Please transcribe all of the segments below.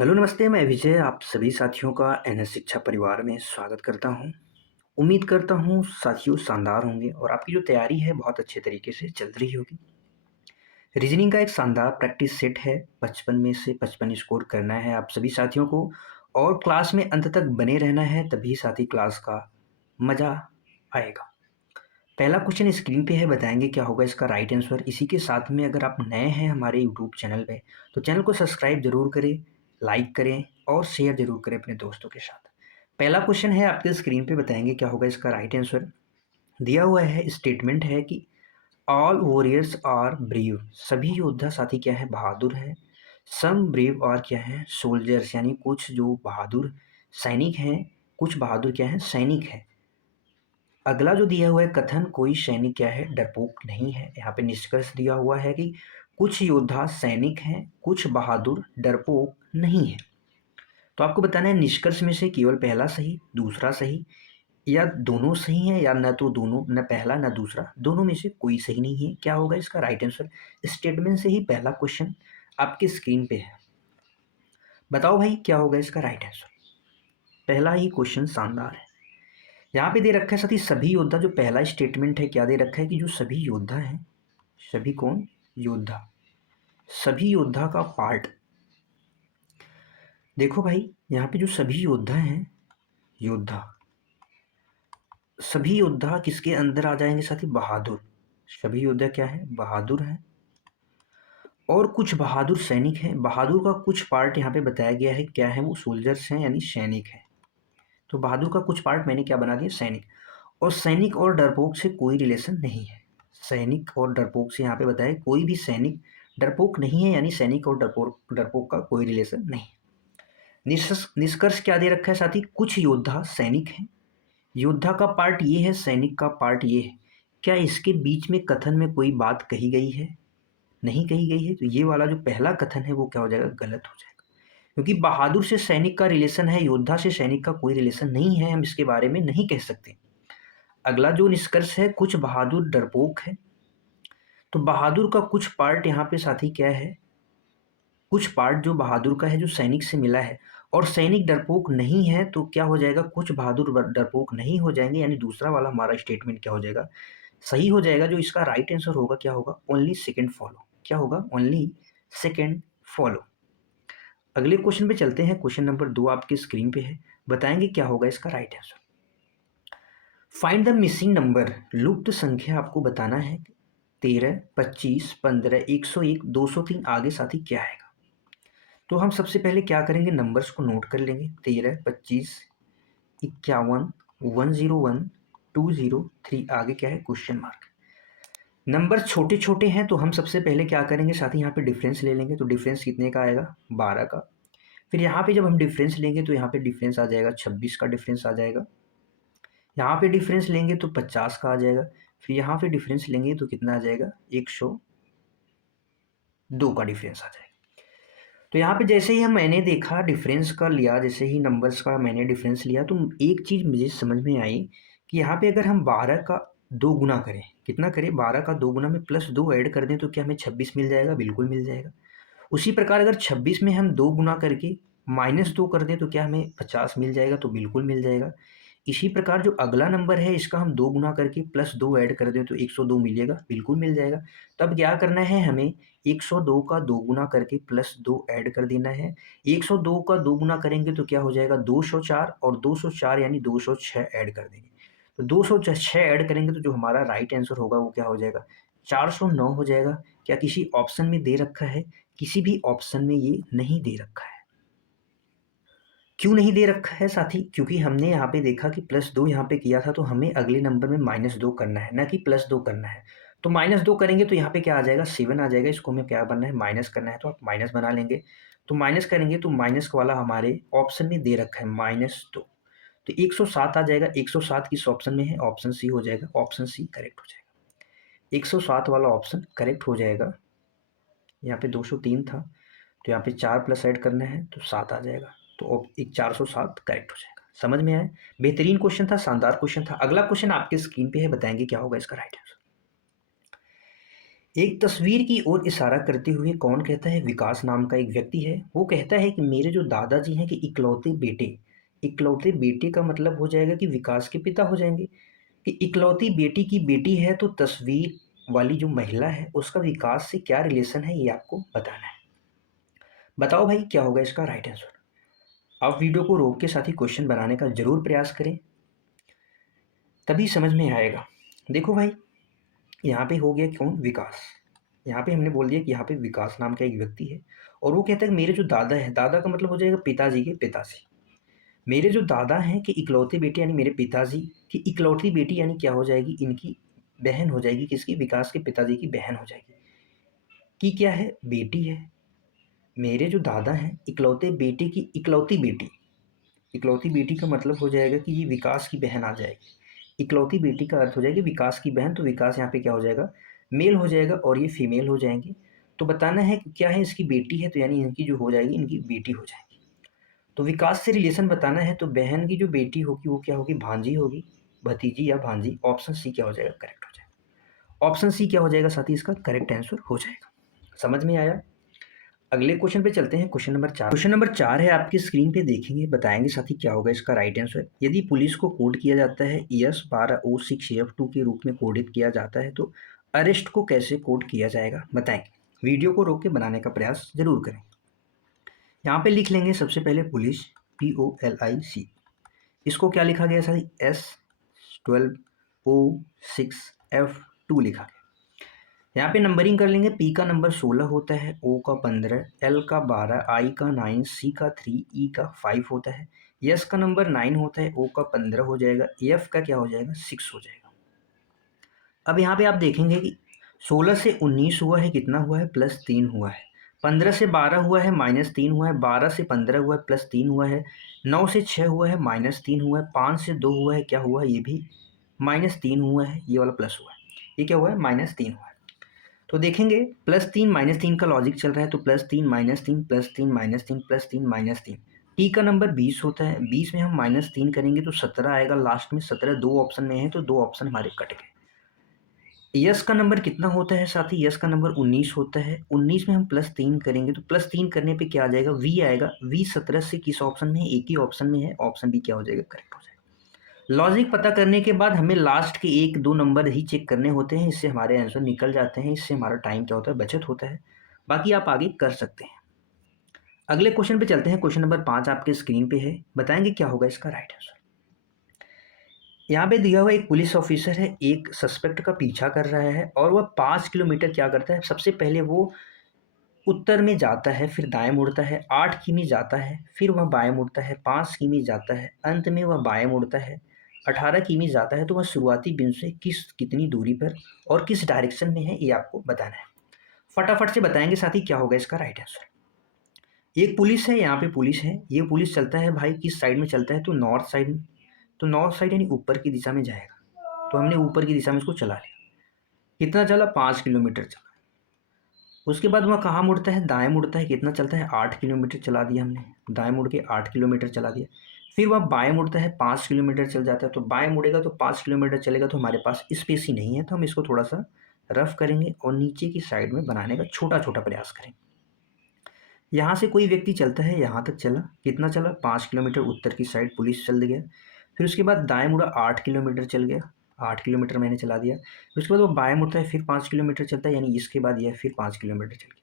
Hello नमस्ते, मैं विजय आप सभी साथियों का एनएस शिक्षा परिवार में स्वागत करता हूं। उम्मीद करता हूं साथियों शानदार होंगे और आपकी जो तैयारी है बहुत अच्छे तरीके से चल रही होगी। रीजनिंग का एक शानदार प्रैक्टिस सेट है, 55 में से 55 स्कोर करना है आप सभी साथियों को और क्लास में अंत तक बने रहना है, तभी साथी क्लास का मज़ा आएगा। पहला क्वेश्चन स्क्रीन पे है, बताएंगे क्या होगा इसका राइट आंसर। इसी के साथ में अगर आप नए हैं हमारे यूट्यूब चैनल पे तो चैनल को सब्सक्राइब जरूर करें, लाइक करें और शेयर जरूर करें अपने दोस्तों के साथ। पहला क्वेश्चन है आपके स्क्रीन पे, बताएंगे क्या होगा इसका राइट आंसर। दिया हुआ है, स्टेटमेंट है कि ऑल वॉरियर्स आर ब्रीव, सभी योद्धा साथी क्या है, बहादुर हैं। सम ब्रीव और क्या है, सोल्जर्स, यानी कुछ जो बहादुर सैनिक हैं, कुछ बहादुर क्या है, सैनिक हैं। अगला जो दिया हुआ है कथन, कोई सैनिक क्या है, डरपोक नहीं है। यहाँ पे निष्कर्ष दिया हुआ है कि कुछ योद्धा सैनिक हैं, कुछ बहादुर डरपोक नहीं है। तो आपको बताना है निष्कर्ष में से केवल पहला सही, दूसरा सही या दोनों सही है, या न तो दोनों, न पहला न दूसरा, दोनों में से कोई सही नहीं है। क्या होगा इसका राइट आंसर। स्टेटमेंट से ही पहला क्वेश्चन आपके स्क्रीन पे है, बताओ भाई क्या होगा इसका राइट आंसर। पहला ही क्वेश्चन शानदार है। यहाँ पे दे रखा है साथी सभी योद्धा, जो पहला स्टेटमेंट है क्या दे रखा है कि जो सभी योद्धा हैं, सभी कौन, योद्धा, सभी योद्धा का पार्ट। देखो भाई यहाँ पे जो सभी योद्धा हैं, योद्धा, सभी योद्धा किसके अंदर आ जाएंगे साथी, बहादुर। सभी योद्धा क्या है, बहादुर हैं और कुछ बहादुर सैनिक हैं। बहादुर का कुछ पार्ट यहाँ पे बताया गया है, क्या है वो, सोल्जर्स हैं यानी सैनिक हैं। तो बहादुर का कुछ पार्ट मैंने क्या बना दिया, सैनिक। और सैनिक और डरपोक से कोई रिलेशन नहीं है। सैनिक और डरपोक से यहाँ पे बताया कोई भी सैनिक डरपोक नहीं है, यानी सैनिक और डरपोक डरपोक का कोई रिलेशन नहीं। निष्कर्ष क्या दे रखा है साथी, कुछ योद्धा सैनिक हैं। योद्धा का पार्ट ये है, सैनिक का पार्ट ये है। क्या इसके बीच में कथन में कोई बात कही गई है, नहीं कही गई है। तो ये वाला जो पहला कथन है वो क्या हो जाएगा, गलत हो जाएगा, क्योंकि बहादुर से सैनिक का रिलेशन है, योद्धा से सैनिक का कोई रिलेशन नहीं है, हम इसके बारे में नहीं कह सकते। अगला जो निष्कर्ष है, कुछ बहादुर डरपोक है। तो बहादुर का कुछ पार्ट यहाँ पे साथी क्या है, कुछ पार्ट जो बहादुर का है जो सैनिक से मिला है, और सैनिक डरपोक नहीं है, तो क्या हो जाएगा, कुछ बहादुर डरपोक नहीं हो जाएंगे, यानी दूसरा वाला हमारा स्टेटमेंट क्या हो जाएगा, सही हो जाएगा। जो इसका राइट आंसर होगा क्या होगा, ओनली सेकेंड फॉलो। क्या होगा, ओनली सेकेंड फॉलो। अगले क्वेश्चन पे चलते हैं, क्वेश्चन नंबर 2 आपके स्क्रीन पे है, बताएंगे क्या होगा इसका right answer. Find the missing number, लुप्त संख्या आपको बताना है। 13, 25, 15, 101, 203, आगे साथी क्या आएगा। तो हम सबसे पहले क्या करेंगे, नंबर्स को नोट कर लेंगे। 13, 25, 51, 101, 203, आगे क्या है, क्वेश्चन मार्क। नंबर छोटे छोटे हैं तो हम सबसे पहले क्या करेंगे साथी, यहाँ पे डिफरेंस ले लेंगे। तो डिफरेंस कितने का आएगा, 12 का। फिर यहाँ पे जब हम डिफरेंस लेंगे तो यहाँ पे डिफरेंस आ जाएगा 26 का, डिफरेंस आ जाएगा। यहाँ पे डिफरेंस लेंगे तो 50 का आ जाएगा। फिर यहाँ पे डिफरेंस लेंगे तो कितना आ जाएगा, 102 का डिफरेंस आ जाएगा। तो यहाँ पे जैसे ही हम मैंने देखा डिफरेंस का लिया, जैसे ही नंबर्स का मैंने डिफरेंस लिया, तो एक चीज़ मुझे समझ में आई कि यहाँ पे अगर हम 12 का 2 गुना करें, कितना करें, 12 का 2 गुना में +2 ऐड कर दें तो क्या हमें 26 मिल जाएगा, बिल्कुल मिल जाएगा। उसी प्रकार अगर 26 में हम 2 गुना करके -2 कर दें तो क्या हमें 50 मिल जाएगा, तो बिल्कुल मिल जाएगा। इसी प्रकार जो अगला नंबर है इसका हम 2 गुना करके +2 ऐड कर दें तो 102 मिलेगा, बिल्कुल मिल जाएगा। तब क्या करना है हमें, 102 का 2 गुना करके +2 ऐड कर देना है। 102 का 2 गुना करेंगे तो क्या हो जाएगा, 204, और 204 यानी 206 ऐड कर देंगे। तो 206 ऐड करेंगे तो जो हमारा राइट आंसर होगा वो क्या हो जाएगा, 409 हो जाएगा। क्या किसी ऑप्शन में दे रखा है, किसी भी ऑप्शन में ये नहीं दे रखा है। क्यों नहीं दे रखा है साथी, क्योंकि हमने यहाँ पे देखा कि +2 यहाँ पे किया था, तो हमें अगले नंबर में -2 करना है, ना कि +2 करना है। तो -2 करेंगे तो यहाँ पे क्या आ जाएगा, 7 आ जाएगा। इसको हमें क्या बनना है, माइनस करना है, तो आप माइनस बना लेंगे। तो माइनस करेंगे तो माइनस वाला हमारे ऑप्शन में दे रखा है -2, तो 107 आ जाएगा। 107 किस ऑप्शन में है, ऑप्शन सी हो जाएगा, ऑप्शन सी करेक्ट हो जाएगा। 107 वाला ऑप्शन करेक्ट हो जाएगा। यहाँ पे 203 था तो यहाँ पे 4 प्लस ऐड करना है तो 7 आ जाएगा, तो एक 407 करेक्ट हो जाएगा। समझ में आया, बेहतरीन क्वेश्चन था, शानदार क्वेश्चन था। अगला क्वेश्चन आपके स्क्रीन पे है, बताएंगे क्या होगा इसका राइट आंसर। एक तस्वीर की ओर इशारा करते हुए कौन कहता है? विकास नाम का एक व्यक्ति है, वो कहता है कि मेरे जो दादाजी हैं कि इकलौते बेटे का मतलब हो जाएगा कि विकास के पिता हो जाएंगे, कि इकलौती बेटी की बेटी है, तो तस्वीर वाली जो महिला है उसका विकास से क्या रिलेशन है, ये आपको बताना है। बताओ भाई क्या होगा इसका राइट आंसर। आप वीडियो को रोक के साथ ही क्वेश्चन बनाने का जरूर प्रयास करें, तभी समझ में आएगा। देखो भाई, यहाँ पे हो गया कौन? विकास। यहाँ पे हमने बोल दिया कि यहाँ पे विकास नाम का एक व्यक्ति है और वो कहता है कि मेरे जो दादा है, दादा का मतलब हो जाएगा पिताजी के पिताजी। मेरे जो दादा हैं कि इकलौते बेटे यानी मेरे पिताजी की इकलौती बेटी यानी क्या हो जाएगी? इनकी बहन हो जाएगी। किसकी? विकास के पिताजी की बहन हो जाएगी। की क्या है? बेटी है। मेरे जो दादा हैं इकलौते बेटे की इकलौती बेटी, इकलौती बेटी का मतलब हो जाएगा कि ये विकास की बहन आ जाएगी। इकलौती बेटी का अर्थ हो जाएगी विकास की बहन, तो विकास यहाँ पे क्या हो जाएगा? मेल हो जाएगा और ये फीमेल हो जाएंगे। तो बताना है कि क्या है, इसकी बेटी है, तो यानी इनकी जो हो जाएगी, इनकी बेटी हो जाएगी। तो विकास से रिलेशन बताना है, तो बहन की जो बेटी होगी वो क्या होगी? भांजी होगी, भतीजी या भांजी। ऑप्शन सी क्या हो जाएगा? करेक्ट हो जाएगा। ऑप्शन सी क्या हो जाएगा साथी? इसका करेक्ट आंसर हो जाएगा। समझ में आया? अगले क्वेश्चन पे चलते हैं, क्वेश्चन नंबर 4। क्वेश्चन नंबर 4 है, आपकी स्क्रीन पे देखेंगे, बताएंगे साथी क्या होगा इसका राइट आंसर। यदि पुलिस को कोड किया जाता है ES12O6F2 के रूप में कोडित किया जाता है, तो अरेस्ट को कैसे कोड किया जाएगा, बताएंगे। वीडियो को रोक के बनाने का प्रयास जरूर करें। यहाँ पे लिख लेंगे सबसे पहले पुलिस, POLIC। इसको क्या लिखा गया साथी? S12O6F2 लिखा गया। यहाँ पे नंबरिंग कर लेंगे। पी का नंबर 16 होता है, ओ का 15, एल का 12, आई का 9, सी का 3, ई का 5 होता है। एस का नंबर 9 होता है, ओ का 15 हो जाएगा, एफ का क्या हो जाएगा? 6 हो जाएगा। अब यहाँ पे आप देखेंगे कि 16 से 19 हुआ है, कितना हुआ है? +3 हुआ है। 15 से 12 हुआ है, -3 हुआ है। 12 से 15 हुआ है, +3 हुआ है। 9 से 6 हुआ है, -3 हुआ है। 5 से 2 हुआ है, क्या हुआ है? ये भी -3 हुआ है। ये वाला प्लस हुआ है, ये क्या हुआ है? -3 हुआ है। तो देखेंगे +3 -3 का लॉजिक चल रहा है, तो +3 -3 +3 -3 +3 -3। टी का नंबर 20 होता है, 20 में हम -3 करेंगे तो 17 आएगा लास्ट में। 17 दो ऑप्शन में है, तो दो ऑप्शन हमारे कट गए। यस का नंबर कितना होता है साथी? यस का नंबर 19 होता है, 19 में हम +3 करेंगे तो +3 करने पे क्या आ जाएगा? वी आएगा। वी 17 से किस ऑप्शन में है? एक ही ऑप्शन में है, ऑप्शन बी क्या हो जाएगा? करेक्ट हो जाएगा। लॉजिक पता करने के बाद हमें लास्ट के 1-2 नंबर ही चेक करने होते हैं, इससे हमारे आंसर निकल जाते हैं, इससे हमारा टाइम क्या होता है? बचत होता है। बाकी आप आगे कर सकते हैं। अगले क्वेश्चन पे चलते हैं, क्वेश्चन नंबर 5 आपके स्क्रीन पे है, बताएंगे क्या होगा इसका राइट आंसर। यहाँ पे दिया हुआ एक पुलिस ऑफिसर है, एक सस्पेक्ट का पीछा कर रहा है और वह 5 किलोमीटर क्या करता है? सबसे पहले वो उत्तर में जाता है, फिर दाएं मुड़ता है, 8 किमी जाता है, फिर वह बाएं मुड़ता है, 5 किमी जाता है, अंत में वह बाएं मुड़ता है, 18 किमी जाता है। तो वह शुरुआती बिंदु से कितनी दूरी पर और किस डायरेक्शन में है, ये आपको बताना है। फटाफट से बताएंगे साथी क्या होगा इसका राइट आंसर। एक पुलिस है, यहाँ पे पुलिस है, ये पुलिस चलता है भाई किस साइड में चलता है? तो नॉर्थ साइड में। तो नॉर्थ साइड यानी ऊपर की दिशा में जाएगा, तो हमने ऊपर की दिशा में इसको चला लिया। कितना चला? 5 किलोमीटर चला। उसके बाद वह कहाँ मुड़ता है? दाएं मुड़ता है। कितना चलता है? 8 किलोमीटर चला दिया हमने, दाएं मुड़ के 8 किलोमीटर चला दिया। फिर वह बाएं मुड़ता है, 5 किलोमीटर चल जाता है। तो बाएं मुड़ेगा तो 5 किलोमीटर चलेगा, तो हमारे पास स्पेस ही नहीं है, तो हम इसको थोड़ा सा रफ करेंगे और नीचे की साइड में बनाने का छोटा छोटा प्रयास करें। यहाँ से कोई व्यक्ति चलता है, यहाँ तक चला, कितना चला? 5 किलोमीटर उत्तर की साइड पुलिस चल गया। फिर उसके बाद दाएं मुड़ा, 8 किलोमीटर चल गया, 8 किलोमीटर मैंने चला दिया। फिर उसके बाद वो बाएं मुड़ता है, फिर 5 किलोमीटर चलता है, यानी इसके बाद यह फिर 5 किलोमीटर चल गया।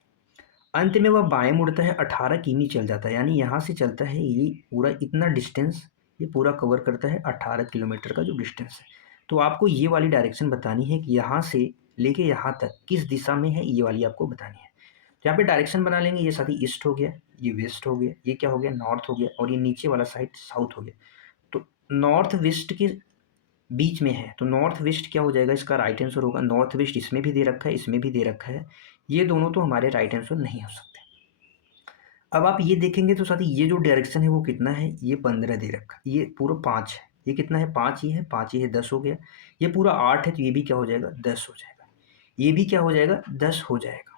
अंत में वह बाएं मुड़ता है, 18 किमी चल जाता है, यानी यहाँ से चलता है ये पूरा इतना डिस्टेंस, ये पूरा कवर करता है 18 किलोमीटर का जो डिस्टेंस है। तो आपको ये वाली डायरेक्शन बतानी है कि यहाँ से लेके यहाँ तक किस दिशा में है, ये वाली आपको बतानी है। तो यहाँ पे डायरेक्शन बना लेंगे, ये साथी ईस्ट हो गया, ये वेस्ट हो गया, ये क्या हो गया? नॉर्थ हो गया, और ये नीचे वाला साइड साउथ हो गया। तो नॉर्थ वेस्ट के बीच में है, तो नॉर्थ वेस्ट क्या हो जाएगा? इसका राइट आंसर होगा। नॉर्थ वेस्ट इसमें भी दे रखा है, इसमें भी दे रखा है, ये दोनों तो हमारे राइट आंसर नहीं हो सकते। अब आप ये देखेंगे तो साथी ये जो डायरेक्शन है वो कितना है? ये 15 दे रखा है, ये पूरा 5 है, ये कितना है? 5 ही है, 5 ही है, 10 हो गया। ये पूरा 8 है, तो ये भी क्या हो जाएगा? 10 हो जाएगा। ये भी क्या हो जाएगा? 10 हो जाएगा।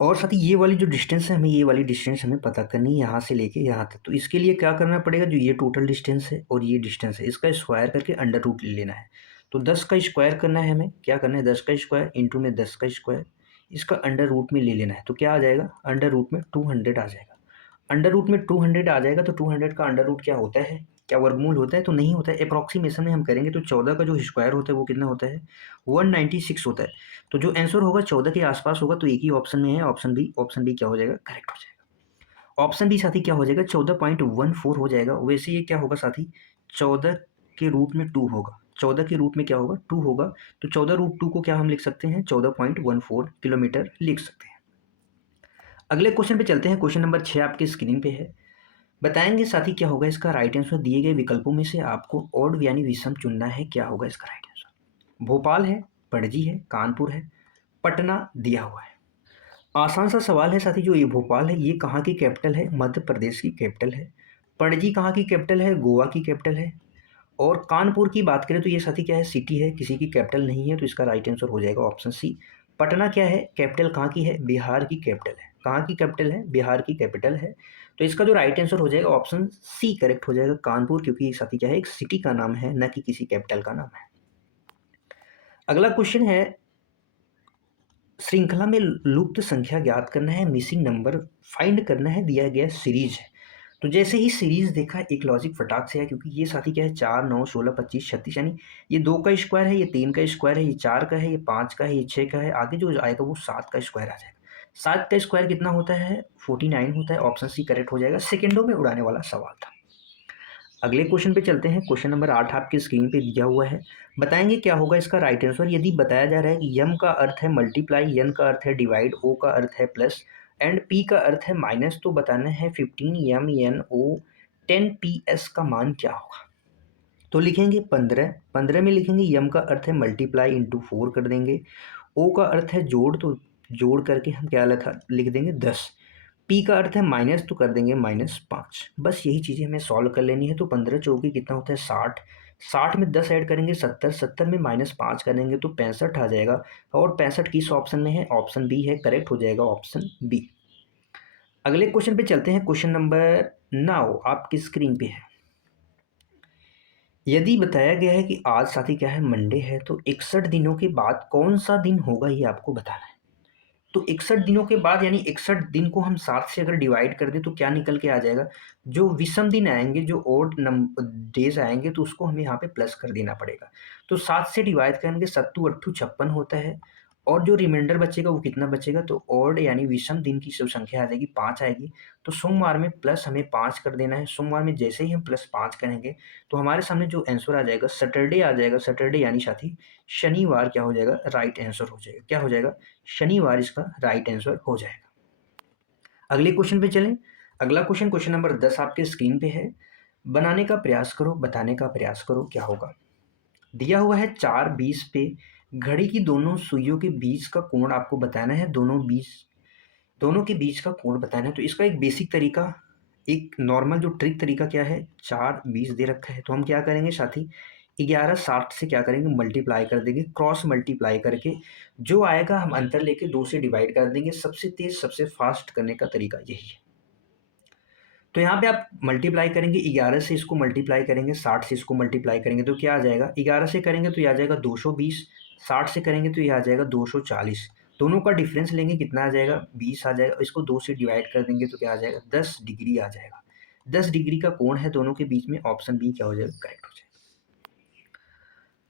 और साथ ही ये वाली जो डिस्टेंस है, हमें ये वाली डिस्टेंस हमें पता करनी है, यहाँ से लेके यहाँ तक। तो इसके लिए क्या करना पड़ेगा? जो ये टोटल डिस्टेंस है और ये डिस्टेंस है, इसका स्क्वायर करके अंडर रूट ले लेना है। तो 10 का स्क्वायर करना है हमें, क्या करना है 10 का स्क्वायर इंटू में 10 का स्क्वायर, इसका अंडर रूट में ले लेना है। तो क्या आ जाएगा, अंडर रूट में 200 आ जाएगा। अंडर रूट में 200 आ जाएगा तो 200 का अंडर रूट क्या होता है, क्या वर्गमूल होता है, तो नहीं होता है। अप्रॉक्सीमेशन में हम करेंगे तो 14 का जो स्क्वायर होता है वो कितना होता है 196 होता है। तो जो आंसर होगा 14 के आसपास होगा, तो एक ही ऑप्शन में है ऑप्शन बी। ऑप्शन बी क्या हो जाएगा, करेक्ट हो जाएगा। ऑप्शन बी साथी क्या हो जाएगा 14.14 हो जाएगा। वैसे ये क्या होगा साथी 14 के रूट में 2 होगा, 14 के रूट में क्या होगा 2 होगा, तो 14√2 को क्या हम लिख सकते हैं 14.14 किलोमीटर लिख सकते हैं। अगले क्वेश्चन पे चलते हैं। क्वेश्चन नंबर 6 आपके स्क्रीन पे है। बताएंगे साथी क्या होगा इसका राइट आंसर। दिए गए विकल्पों में से आपको ऑड यानी विषम चुनना है, क्या होगा इसका राइट आंसर। भोपाल है, पणजी है, कानपुर है, पटना दिया हुआ है। आसान सा सवाल है साथी। जो ये भोपाल है ये कहाँ की कैपिटल है, मध्य प्रदेश की कैपिटल है। पणजी कहाँ की कैपिटल है, गोवा की कैपिटल है। और कानपुर की बात करें तो ये साथी क्या है, सिटी है, किसी की कैपिटल नहीं है, तो इसका राइट आंसर हो जाएगा ऑप्शन सी। पटना क्या है, कैपिटल कहाँ की है, बिहार की कैपिटल है। कहाँ की कैपिटल है, बिहार की कैपिटल है। तो इसका जो राइट आंसर हो जाएगा ऑप्शन सी करेक्ट हो जाएगा, कानपुर, क्योंकि ये साथी क्या है एक सिटी का नाम है, न कि किसी कैपिटल का नाम है। अगला क्वेश्चन है, श्रृंखला में लुप्त संख्या ज्ञात करना है, मिसिंग नंबर फाइंड करना है, दिया गया सीरीज है। तो जैसे ही सीरीज देखा एक लॉजिक फटाक से है, क्योंकि ये साथी क्या है 4, 9, 16, 25, 36, यानी ये 2 का स्क्वायर है, ये 3 का स्क्वायर है, ये 4 का है, ये 5 का है, ये 6 का है, आगे जो आएगा वो 7 का स्क्वायर आ जाएगा। 7 का स्क्वायर कितना होता है 49 होता है। ऑप्शन सी करेक्ट हो जाएगा। सेकेंडों में उड़ाने वाला सवाल था। अगले क्वेश्चन पे चलते हैं। क्वेश्चन नंबर 8 आपकी स्क्रीन पे दिया हुआ है। बताएंगे क्या होगा इसका राइट आंसर। यदि बताया जा रहा है कि यम का अर्थ है मल्टीप्लाई, एन का अर्थ है डिवाइड, ओ का अर्थ है प्लस एंड पी का अर्थ है माइनस, तो बताना है 15 MNO 10PS का मान क्या होगा। तो लिखेंगे 15, 15 में लिखेंगे यम का अर्थ है मल्टीप्लाई इंटू 4 कर देंगे, ओ का अर्थ है जोड़, तो जोड़ करके हम क्या लिख देंगे 10, पी का अर्थ है माइनस, तो कर देंगे -5। बस यही चीज़ें हमें सॉल्व कर लेनी है। तो 15 चौकी कितना होता है 60, 60 में 10 ऐड करेंगे 70, 70 में -5 करेंगे तो 65 आ जाएगा। और 65 किस ऑप्शन में है, ऑप्शन बी है, करेक्ट हो जाएगा ऑप्शन बी। अगले क्वेश्चन पे चलते हैं। क्वेश्चन नंबर 9 आपकी स्क्रीन पे है। यदि बताया गया है कि आज साथी क्या है मंडे है, तो 61 दिनों के बाद कौन सा दिन होगा ये आपको बताना है। तो 61 दिनों के बाद यानी 61 दिन को हम 7 से अगर डिवाइड कर दें तो क्या निकल के आ जाएगा, जो विषम दिन आएंगे, जो ओड डेज आएंगे, तो उसको हमें यहाँ पे प्लस कर देना पड़ेगा। तो 7 से डिवाइड करेंगे, 7 8 56 होता है। और जो रिमाइंडर बचेगा वो कितना बचेगा, तो ओड यानी विषम दिन की जो संख्या आ जाएगी 5 आएगी। तो सोमवार में प्लस हमें 5 कर देना है। सोमवार में जैसे ही हम +5 करेंगे तो हमारे सामने जो आंसर आ जाएगा सैटरडे आ जाएगा। सैटरडे यानी साथी शनिवार क्या हो जाएगा, राइट आंसर हो जाएगा। क्या हो जाएगा, शनिवार इसका राइट आंसर हो जाएगा। अगले क्वेश्चन पे चलें। अगला क्वेश्चन, क्वेश्चन नंबर 10 आपके स्क्रीन पे है। बनाने का प्रयास करो, बताने का प्रयास करो क्या होगा। दिया हुआ है 4:20 पे घड़ी की दोनों सुइयों के बीच का कोण आपको बताना है। दोनों के बीच का कोण बताना है। तो इसका एक बेसिक तरीका, एक नॉर्मल जो ट्रिक तरीका क्या है, 4:20 दे रखा है तो हम क्या करेंगे साथी 11:60 से क्या करेंगे मल्टीप्लाई कर देंगे, क्रॉस मल्टीप्लाई करके जो आएगा हम अंतर लेके 2 से डिवाइड कर देंगे। सबसे तेज सबसे फास्ट करने का तरीका यही है। तो यहाँ पे आप मल्टीप्लाई करेंगे 11 से, इसको मल्टीप्लाई करेंगे 60 से, इसको मल्टीप्लाई करेंगे तो क्या आ जाएगा, 11 से करेंगे तो ये आ जाएगा 220, 60 से करेंगे तो ये आ जाएगा 240। दोनों का डिफरेंस लेंगे कितना आ जाएगा 20 आ जाएगा। इसको 2 से डिवाइड कर देंगे तो क्या आ जाएगा 10 डिग्री आ जाएगा। 10 डिग्री का कोण है दोनों के बीच में। ऑप्शन बी क्या हो जाएगा, करेक्ट हो जाएगा।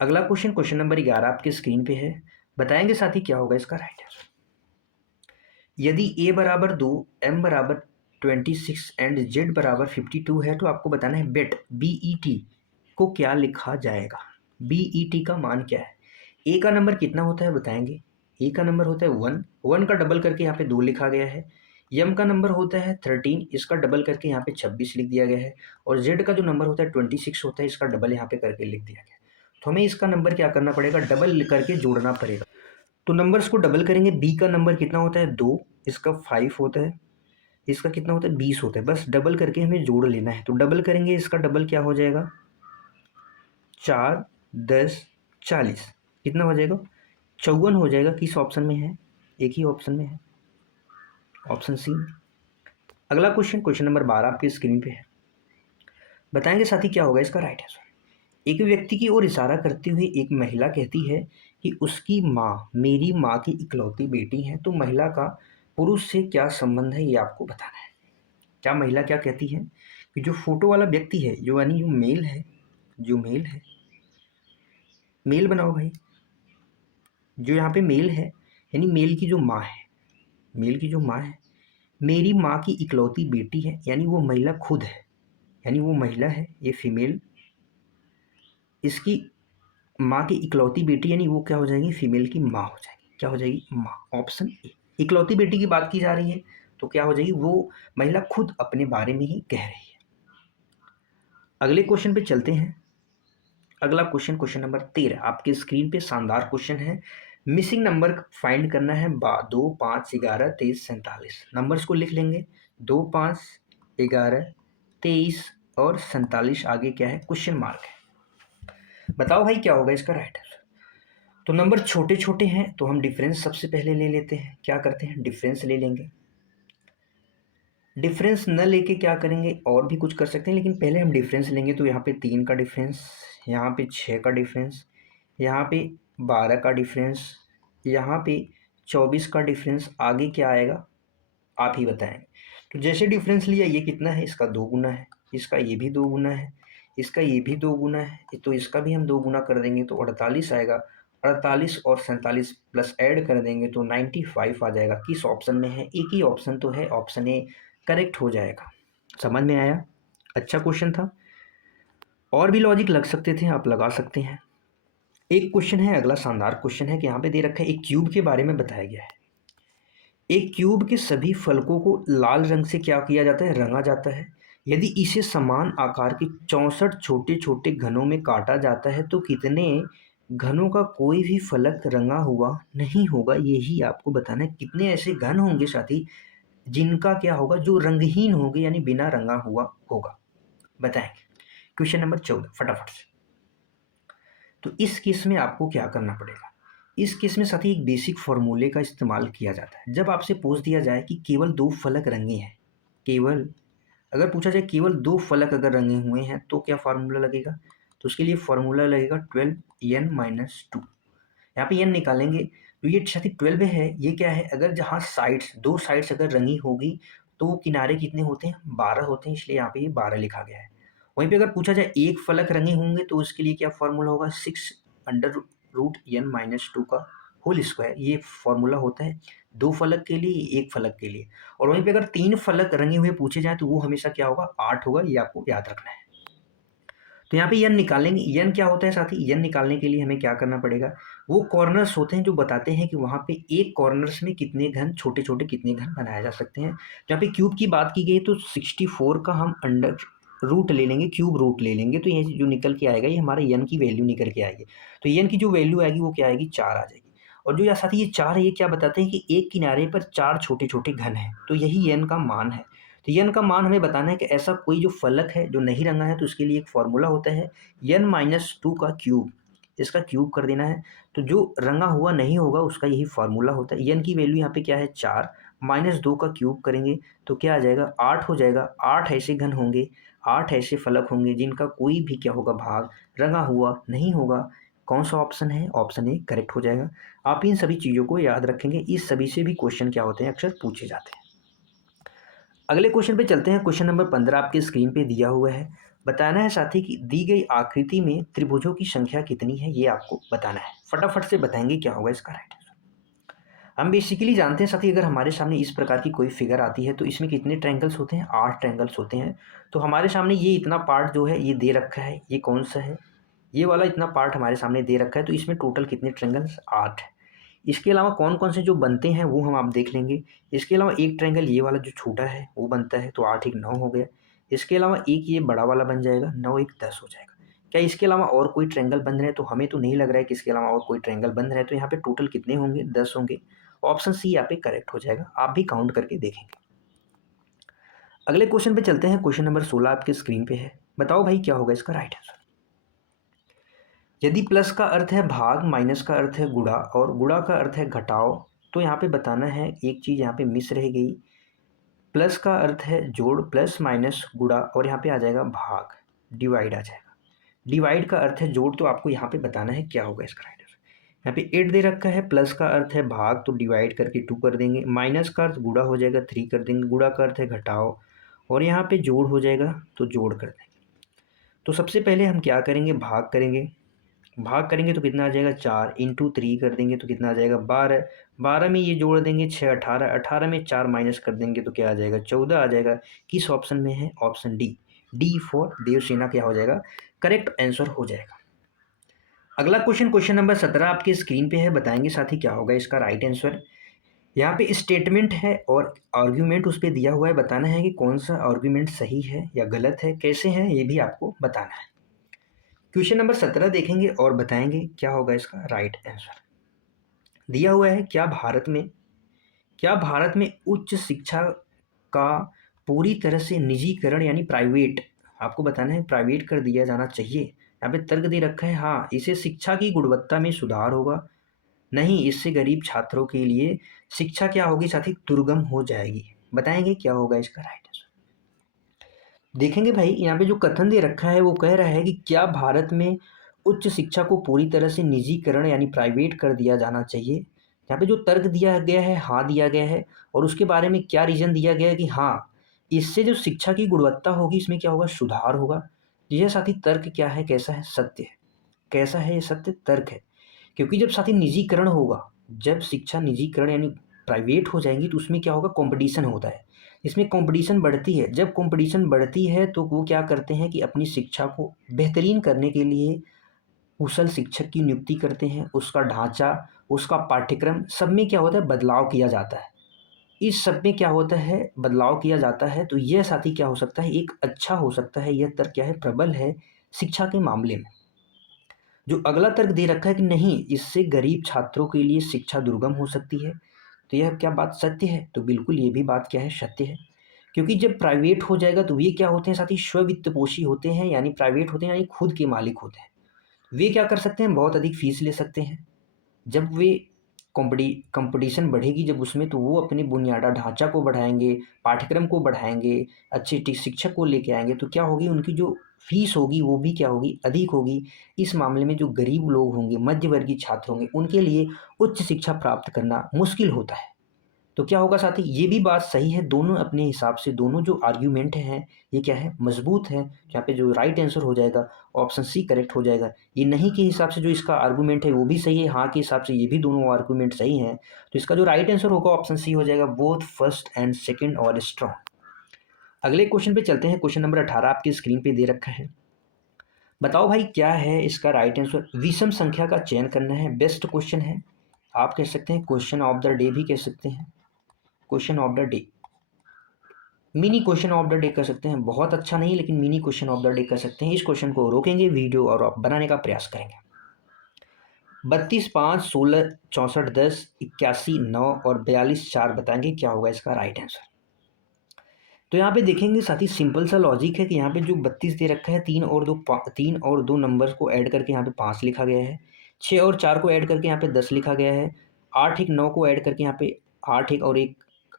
अगला क्वेश्चन, क्वेश्चन नंबर 11 आपके स्क्रीन पे है। बताएंगे साथी क्या होगा इसका राइट आंसर। यदि a बराबर 2, m बराबर 26 एंड z बराबर 52 है, तो आपको बताना है बेट BET को क्या लिखा जाएगा। BET का मान क्या है। a का नंबर कितना होता है बताएंगे। a का नंबर होता है 1, 1 का डबल करके यहाँ पे 2 लिखा गया है। m का नंबर होता है 13, इसका डबल करके यहाँ पे 26 लिख दिया गया है। और z का जो नंबर होता है 26 होता है, इसका डबल यहाँ पे करके लिख दिया गया है। तो हमें इसका नंबर क्या करना पड़ेगा, डबल करके जोड़ना पड़ेगा। तो नंबर्स को डबल करेंगे। बी का नंबर कितना होता है 2, इसका 5 होता है, इसका कितना होता है 20 होता है। बस डबल करके हमें जोड़ लेना है। तो डबल करेंगे, इसका डबल क्या हो जाएगा 4, 10, 40, कितना हो जाएगा 54 हो जाएगा। किस ऑप्शन में है, एक ही ऑप्शन में है, ऑप्शन सी। अगला क्वेश्चन, क्वेश्चन नंबर 12 आपकी स्क्रीन पे है। बताएंगे साथी क्या होगा इसका राइट आंसर। एक व्यक्ति की ओर इशारा करते हुए एक महिला कहती है कि उसकी माँ मेरी माँ की इकलौती बेटी है। तो महिला का पुरुष से क्या संबंध है, ये आपको बताना है। क्या महिला क्या कहती है कि जो फोटो वाला व्यक्ति है, जो यानी जो मेल है, मेल बनाओ भाई, जो यहाँ पे मेल है यानी मेल की जो माँ है, मेरी माँ की इकलौती बेटी है, यानी वो महिला खुद है, यानी वो महिला है, ये फीमेल, इसकी माँ की इकलौती बेटी, यानी वो क्या हो जाएगी, फीमेल की माँ हो जाएगी। क्या हो जाएगी, माँ। Option A. इकलौती बेटी की बात की जा रही है तो क्या हो जाएगी, वो महिला खुद अपने बारे में ही कह रही है। अगले क्वेश्चन पे चलते हैं। अगला क्वेश्चन नंबर 13 आपके स्क्रीन पे शानदार क्वेश्चन है। मिसिंग नंबर फाइंड करना है 2, 5, 11, 23, 47। नंबर्स को लिख लेंगे, 2, 5, 11, 23 और 47 आगे क्या है, क्वेश्चन मार्क है। बताओ भाई क्या होगा इसका राइट आंसर। तो नंबर छोटे छोटे हैं तो हम डिफरेंस सबसे पहले ले लेते हैं। क्या करते हैं, डिफरेंस ले लेंगे। डिफरेंस न लेके क्या करेंगे, और भी कुछ कर सकते हैं, लेकिन पहले हम डिफरेंस लेंगे। तो यहाँ पे 3 का डिफरेंस, यहाँ पे 6 का डिफरेंस, यहाँ पे 12 का डिफरेंस, यहाँ पे 24 का डिफरेंस। आगे क्या आएगा आप ही बताएंगे। तो जैसे डिफरेंस लिया, ये कितना है, इसका 2 गुना है, इसका ये भी 2 गुना है, इसका ये भी 2 गुना है, तो इसका भी हम 2 गुना कर देंगे तो 48 आएगा। 48 और 47 प्लस ऐड कर देंगे तो 95 आ जाएगा। किस ऑप्शन में है, एक ही ऑप्शन तो है, ऑप्शन ए करेक्ट हो जाएगा। समझ में आया, अच्छा क्वेश्चन था। और भी लॉजिक लग सकते थे, आप लगा सकते हैं। एक क्वेश्चन है, अगला शानदार क्वेश्चन है कि यहाँ पे दे रखा है, एक क्यूब के बारे में बताया गया है। एक क्यूब के सभी फलकों को लाल रंग से क्या किया जाता है, रंगा जाता है। यदि इसे समान आकार के 64 छोटे छोटे घनों में काटा जाता है तो कितने घनों का कोई भी फलक रंगा हुआ नहीं होगा, यही आपको बताना है। कितने ऐसे घन होंगे साथी जिनका क्या होगा, जो रंगहीन होंगे, यानी बिना रंगा हुआ होगा, बताएंगे। क्वेश्चन नंबर 14 फटाफट से। तो इस केस में आपको क्या करना पड़ेगा, इस केस में साथी एक बेसिक फॉर्मूले का इस्तेमाल किया जाता है। जब आपसे पूछ दिया जाए कि केवल 2 फलक रंगे हैं, केवल अगर पूछा जाए केवल 2 फलक अगर रंगे हुए हैं तो क्या फार्मूला लगेगा, तो उसके लिए फार्मूला लगेगा 12n-2। यहाँ पे n निकालेंगे तो ये साथी 12 है, ये क्या है, अगर जहाँ साइड्स, 2 साइड्स अगर रंगी होगी तो किनारे कितने होते हैं, 12 होते हैं, इसलिए यहाँ पे ये 12 लिखा गया है। वहीं पे अगर पूछा जाए एक फलक रंगे होंगे तो उसके लिए क्या फार्मूला होगा, 6√n-2 का होल स्क्वायर, ये फार्मूला होता है 2 फलक के लिए, एक फलक के लिए। और वहीं पे अगर 3 फलक रंगे हुए पूछे जाए तो वो हमेशा क्या होगा, 8 होगा, ये आपको याद रखना है। तो यहाँ पे यन निकालेंगे, यन क्या होता है साथी, यन निकालने के लिए हमें क्या करना पड़ेगा, वो कॉर्नर्स होते हैं जो बताते हैं कि वहाँ पे एक कॉर्नर्स में कितने घन, छोटे छोटे कितने घन बनाए जा सकते हैं। जहाँ पे क्यूब की बात की गई तो 64 का हम अंडर रूट ले लेंगे, क्यूब रूट ले लेंगे, तो ये जो निकल के आएगा ये हमारा यन की वैल्यू निकल के आएगी। तो यन की जो वैल्यू आएगी वो क्या आएगी, 4 आ जाएगी। और जो यहाँ साथी ये 4 है, ये क्या बताते हैं कि एक किनारे पर 4 छोटे छोटे घन हैं, तो यही यन का मान है। तो यन का मान हमें बताना है कि ऐसा कोई जो फलक है जो नहीं रंगा है, तो उसके लिए एक फॉर्मूला होता है n-2 का क्यूब, इसका क्यूब कर देना है। तो जो रंगा हुआ नहीं होगा उसका यही फार्मूला होता है। यन की वैल्यू यहाँ पे क्या है, 4, -2 का क्यूब करेंगे तो क्या आ जाएगा, 8 हो जाएगा। 8 ऐसे घन होंगे, 8 ऐसे फलक होंगे जिनका कोई भी क्या होगा, भाग रंगा हुआ नहीं होगा। कौन सा ऑप्शन है, ऑप्शन ए करेक्ट हो जाएगा। आप इन सभी चीज़ों को याद रखेंगे, इस सभी से भी क्वेश्चन क्या होते हैं, अक्सर पूछे जाते हैं। अगले क्वेश्चन पे चलते हैं। क्वेश्चन नंबर 15 आपके स्क्रीन पे दिया हुआ है। बताना है साथी कि दी गई आकृति में त्रिभुजों की संख्या कितनी है, ये आपको बताना है। फटाफट से बताएंगे क्या होगा इसका राइट आंसर। हम बेसिकली जानते हैं साथी, अगर हमारे सामने इस प्रकार की कोई फिगर आती है तो इसमें कितने ट्रायंगल्स होते हैं, 8 ट्रायंगल्स होते हैं। तो हमारे सामने ये इतना पार्ट जो है ये दे रखा है, ये कौन सा है, ये वाला इतना पार्ट हमारे सामने दे रखा है। तो इसमें टोटल कितने ट्रायंगल्स, 8 है। इसके अलावा कौन कौन से जो बनते हैं वो हम आप देख लेंगे। इसके अलावा एक ट्रायंगल ये वाला जो छोटा है वो बनता है, तो 8 1 9 हो गया। इसके अलावा एक ये बड़ा वाला बन जाएगा, 9 1 10 हो जाएगा। क्या इसके अलावा और कोई ट्रायंगल बन रहे हैं, तो हमें तो नहीं लग रहा है कि इसके अलावा और कोई ट्रायंगल बन रहा है। तो यहाँ पे टोटल कितने होंगे, 10 होंगे। ऑप्शन सी यहाँ पे करेक्ट हो जाएगा, आप भी काउंट करके देखेंगे। अगले क्वेश्चन पे चलते हैं। क्वेश्चन नंबर 16 आपके स्क्रीन पे है। बताओ भाई क्या होगा इसका राइट आंसर। यदि प्लस का अर्थ है भाग, माइनस का अर्थ है गुणा और गुणा का अर्थ है घटाओ, तो यहाँ पे बताना है, एक चीज़ यहाँ पे मिस रह गई। प्लस का अर्थ है जोड़, प्लस माइनस गुणा और यहाँ पे आ जाएगा भाग, डिवाइड आ जाएगा। डिवाइड का अर्थ है जोड़, तो आपको यहाँ पे बताना है क्या होगा इसका राइट आंसर। यहाँ पे 8 दे रखा है, प्लस का अर्थ है भाग, तो डिवाइड करके 2 कर देंगे, माइनस का अर्थ गुणा हो जाएगा 3 कर देंगे, गुणा का अर्थ है घटाओ, और यहाँ पे जोड़ हो जाएगा तो जोड़ कर देंगे। तो सबसे पहले हम क्या करेंगे, भाग करेंगे। भाग करेंगे तो कितना आ जाएगा 4 इंटू 3 कर देंगे तो कितना आ जाएगा 12। 12 में ये जोड़ देंगे 6 18, 18 में 4 माइनस कर देंगे तो क्या आ जाएगा 14 आ जाएगा। किस ऑप्शन में है, option D, D for Devasena क्या हो जाएगा, करेक्ट आंसर हो जाएगा। अगला क्वेश्चन, क्वेश्चन नंबर 17 आपके स्क्रीन पे है, बताएंगे साथी क्या होगा इसका राइट आंसर। यहाँ पे स्टेटमेंट है और आर्ग्यूमेंट उस पर दिया हुआ है, बताना है कि कौन सा आर्ग्यूमेंट सही है या गलत है, कैसे है ये भी आपको बताना है। क्वेश्चन नंबर 17 देखेंगे और बताएंगे क्या होगा इसका राइट आंसर। दिया हुआ है, क्या भारत में उच्च शिक्षा का पूरी तरह से निजीकरण यानी प्राइवेट, आपको बताना है प्राइवेट कर दिया जाना चाहिए। यहाँ पे तर्क दे रखा है, हाँ इससे शिक्षा की गुणवत्ता में सुधार होगा, नहीं इससे गरीब छात्रों के लिए शिक्षा क्या होगी साथी, दुर्गम हो जाएगी। बताएंगे क्या होगा इसका राइट आंसर। देखेंगे भाई, यहाँ पे जो कथन दे रखा है वो कह रहा है कि क्या भारत में उच्च शिक्षा को पूरी तरह से निजीकरण यानी प्राइवेट कर दिया जाना चाहिए। यहाँ पे जो तर्क दिया गया है हाँ दिया गया है, और उसके बारे में क्या रीजन दिया गया है कि हाँ इससे जो शिक्षा की गुणवत्ता होगी इसमें क्या होगा, सुधार होगा। यह साथी तर्क क्या है, कैसा है, सत्य है। कैसा है ये सत्य, तर्क है। क्योंकि जब साथी निजीकरण होगा, जब शिक्षा निजीकरण यानी प्राइवेट हो जाएंगी तो उसमें क्या होगा, कंपटीशन होता है, इसमें कंपटीशन बढ़ती है। जब कंपटीशन बढ़ती है तो वो क्या करते हैं कि अपनी शिक्षा को बेहतरीन करने के लिए कुशल शिक्षक की नियुक्ति करते हैं, उसका ढांचा, उसका पाठ्यक्रम सब में क्या होता है, बदलाव किया जाता है। इस सब में क्या होता है, बदलाव किया जाता है। तो यह साथी क्या हो सकता है, एक अच्छा हो सकता है, यह तर्क क्या है, प्रबल है शिक्षा के मामले में। जो अगला तर्क दे रखा है कि नहीं इससे गरीब छात्रों के लिए शिक्षा दुर्गम हो सकती है, तो यह क्या बात सत्य है, तो बिल्कुल ये भी बात क्या है, सत्य है। क्योंकि जब प्राइवेट हो जाएगा तो वे क्या होते हैं साथी, स्ववित्तपोषी होते हैं, यानी प्राइवेट होते हैं यानी खुद के मालिक होते हैं। वे क्या कर सकते हैं, बहुत अधिक फीस ले सकते हैं। जब वे कंपटीशन बढ़ेगी जब उसमें, तो वो अपने बुनियादा ढांचा को बढ़ाएंगे, पाठ्यक्रम को बढ़ाएंगे, अच्छे शिक्षक को लेके आएंगे, तो क्या होगी उनकी जो फीस होगी वो भी क्या होगी, अधिक होगी। इस मामले में जो गरीब लोग होंगे, मध्यवर्गीय छात्र होंगे, उनके लिए उच्च शिक्षा प्राप्त करना मुश्किल होता है। तो क्या होगा साथी, ये भी बात सही है, दोनों अपने हिसाब से दोनों जो आर्ग्यूमेंट हैं ये क्या है, मजबूत है। यहाँ पे जो राइट आंसर हो जाएगा ऑप्शन सी करेक्ट हो जाएगा। ये नहीं के हिसाब से जो इसका आर्गूमेंट है वो भी सही है, हाँ के हिसाब से ये भी दोनों आर्गूमेंट सही हैं, तो इसका जो राइट आंसर होगा ऑप्शन सी हो जाएगा, बोथ फर्स्ट एंड सेकेंड और स्ट्रॉन्ग। अगले क्वेश्चन पे चलते हैं, क्वेश्चन नंबर 18 आपकी स्क्रीन पे दे रखा है। बताओ भाई क्या है इसका राइट आंसर। विषम संख्या का चयन करना है, बेस्ट क्वेश्चन है, आप कह सकते हैं क्वेश्चन ऑफ द डे भी कह सकते हैं, question of the day, mini question of the day कर सकते हैं, बहुत अच्छा नहीं लेकिन mini question of the day कर सकते हैं। इस क्वेश्चन को रोकेंगे वीडियो और आप बनाने का प्रयास करेंगे। 32 5 16 64 10 81 9 और 42 4 बताएंगे क्या होगा इसका राइट आंसर। तो यहाँ पे देखेंगे साथी, सिंपल सा लॉजिक है कि यहाँ पे जो 32 दे रखा है, 3 और 2 नंबर्स को ऐड करके यहाँ पे 5 लिखा गया है, 6 और 4 को ऐड करके यहाँ पे 10 लिखा गया है, 8 1 9 को ऐड करके यहाँ पे 8 1 और 1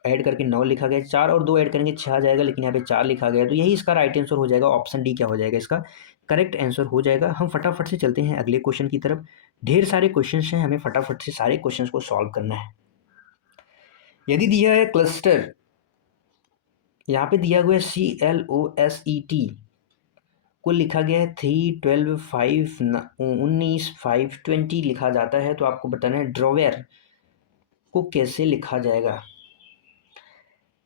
ऐड करके 9 लिखा गया है, 4 और 2 ऐड करेंगे 6 आ जाएगा, लेकिन यहाँ पे 4 लिखा गया है। तो यही इसका राइट आंसर हो जाएगा, ऑप्शन डी क्या हो जाएगा इसका करेक्ट आंसर हो जाएगा। हम फटाफट से चलते हैं अगले क्वेश्चन की तरफ। ढेर सारे क्वेश्चन हैं, हमें फटाफट से सारे क्वेश्चन को सॉल्व करना है। यदि दिया है क्लस्टर, यहाँ पे दिया हुआ है CLOSET को लिखा गया है 3 12 5 19 5 20 लिखा जाता है, तो आपको बताना है ड्रॉवेयर को कैसे लिखा जाएगा।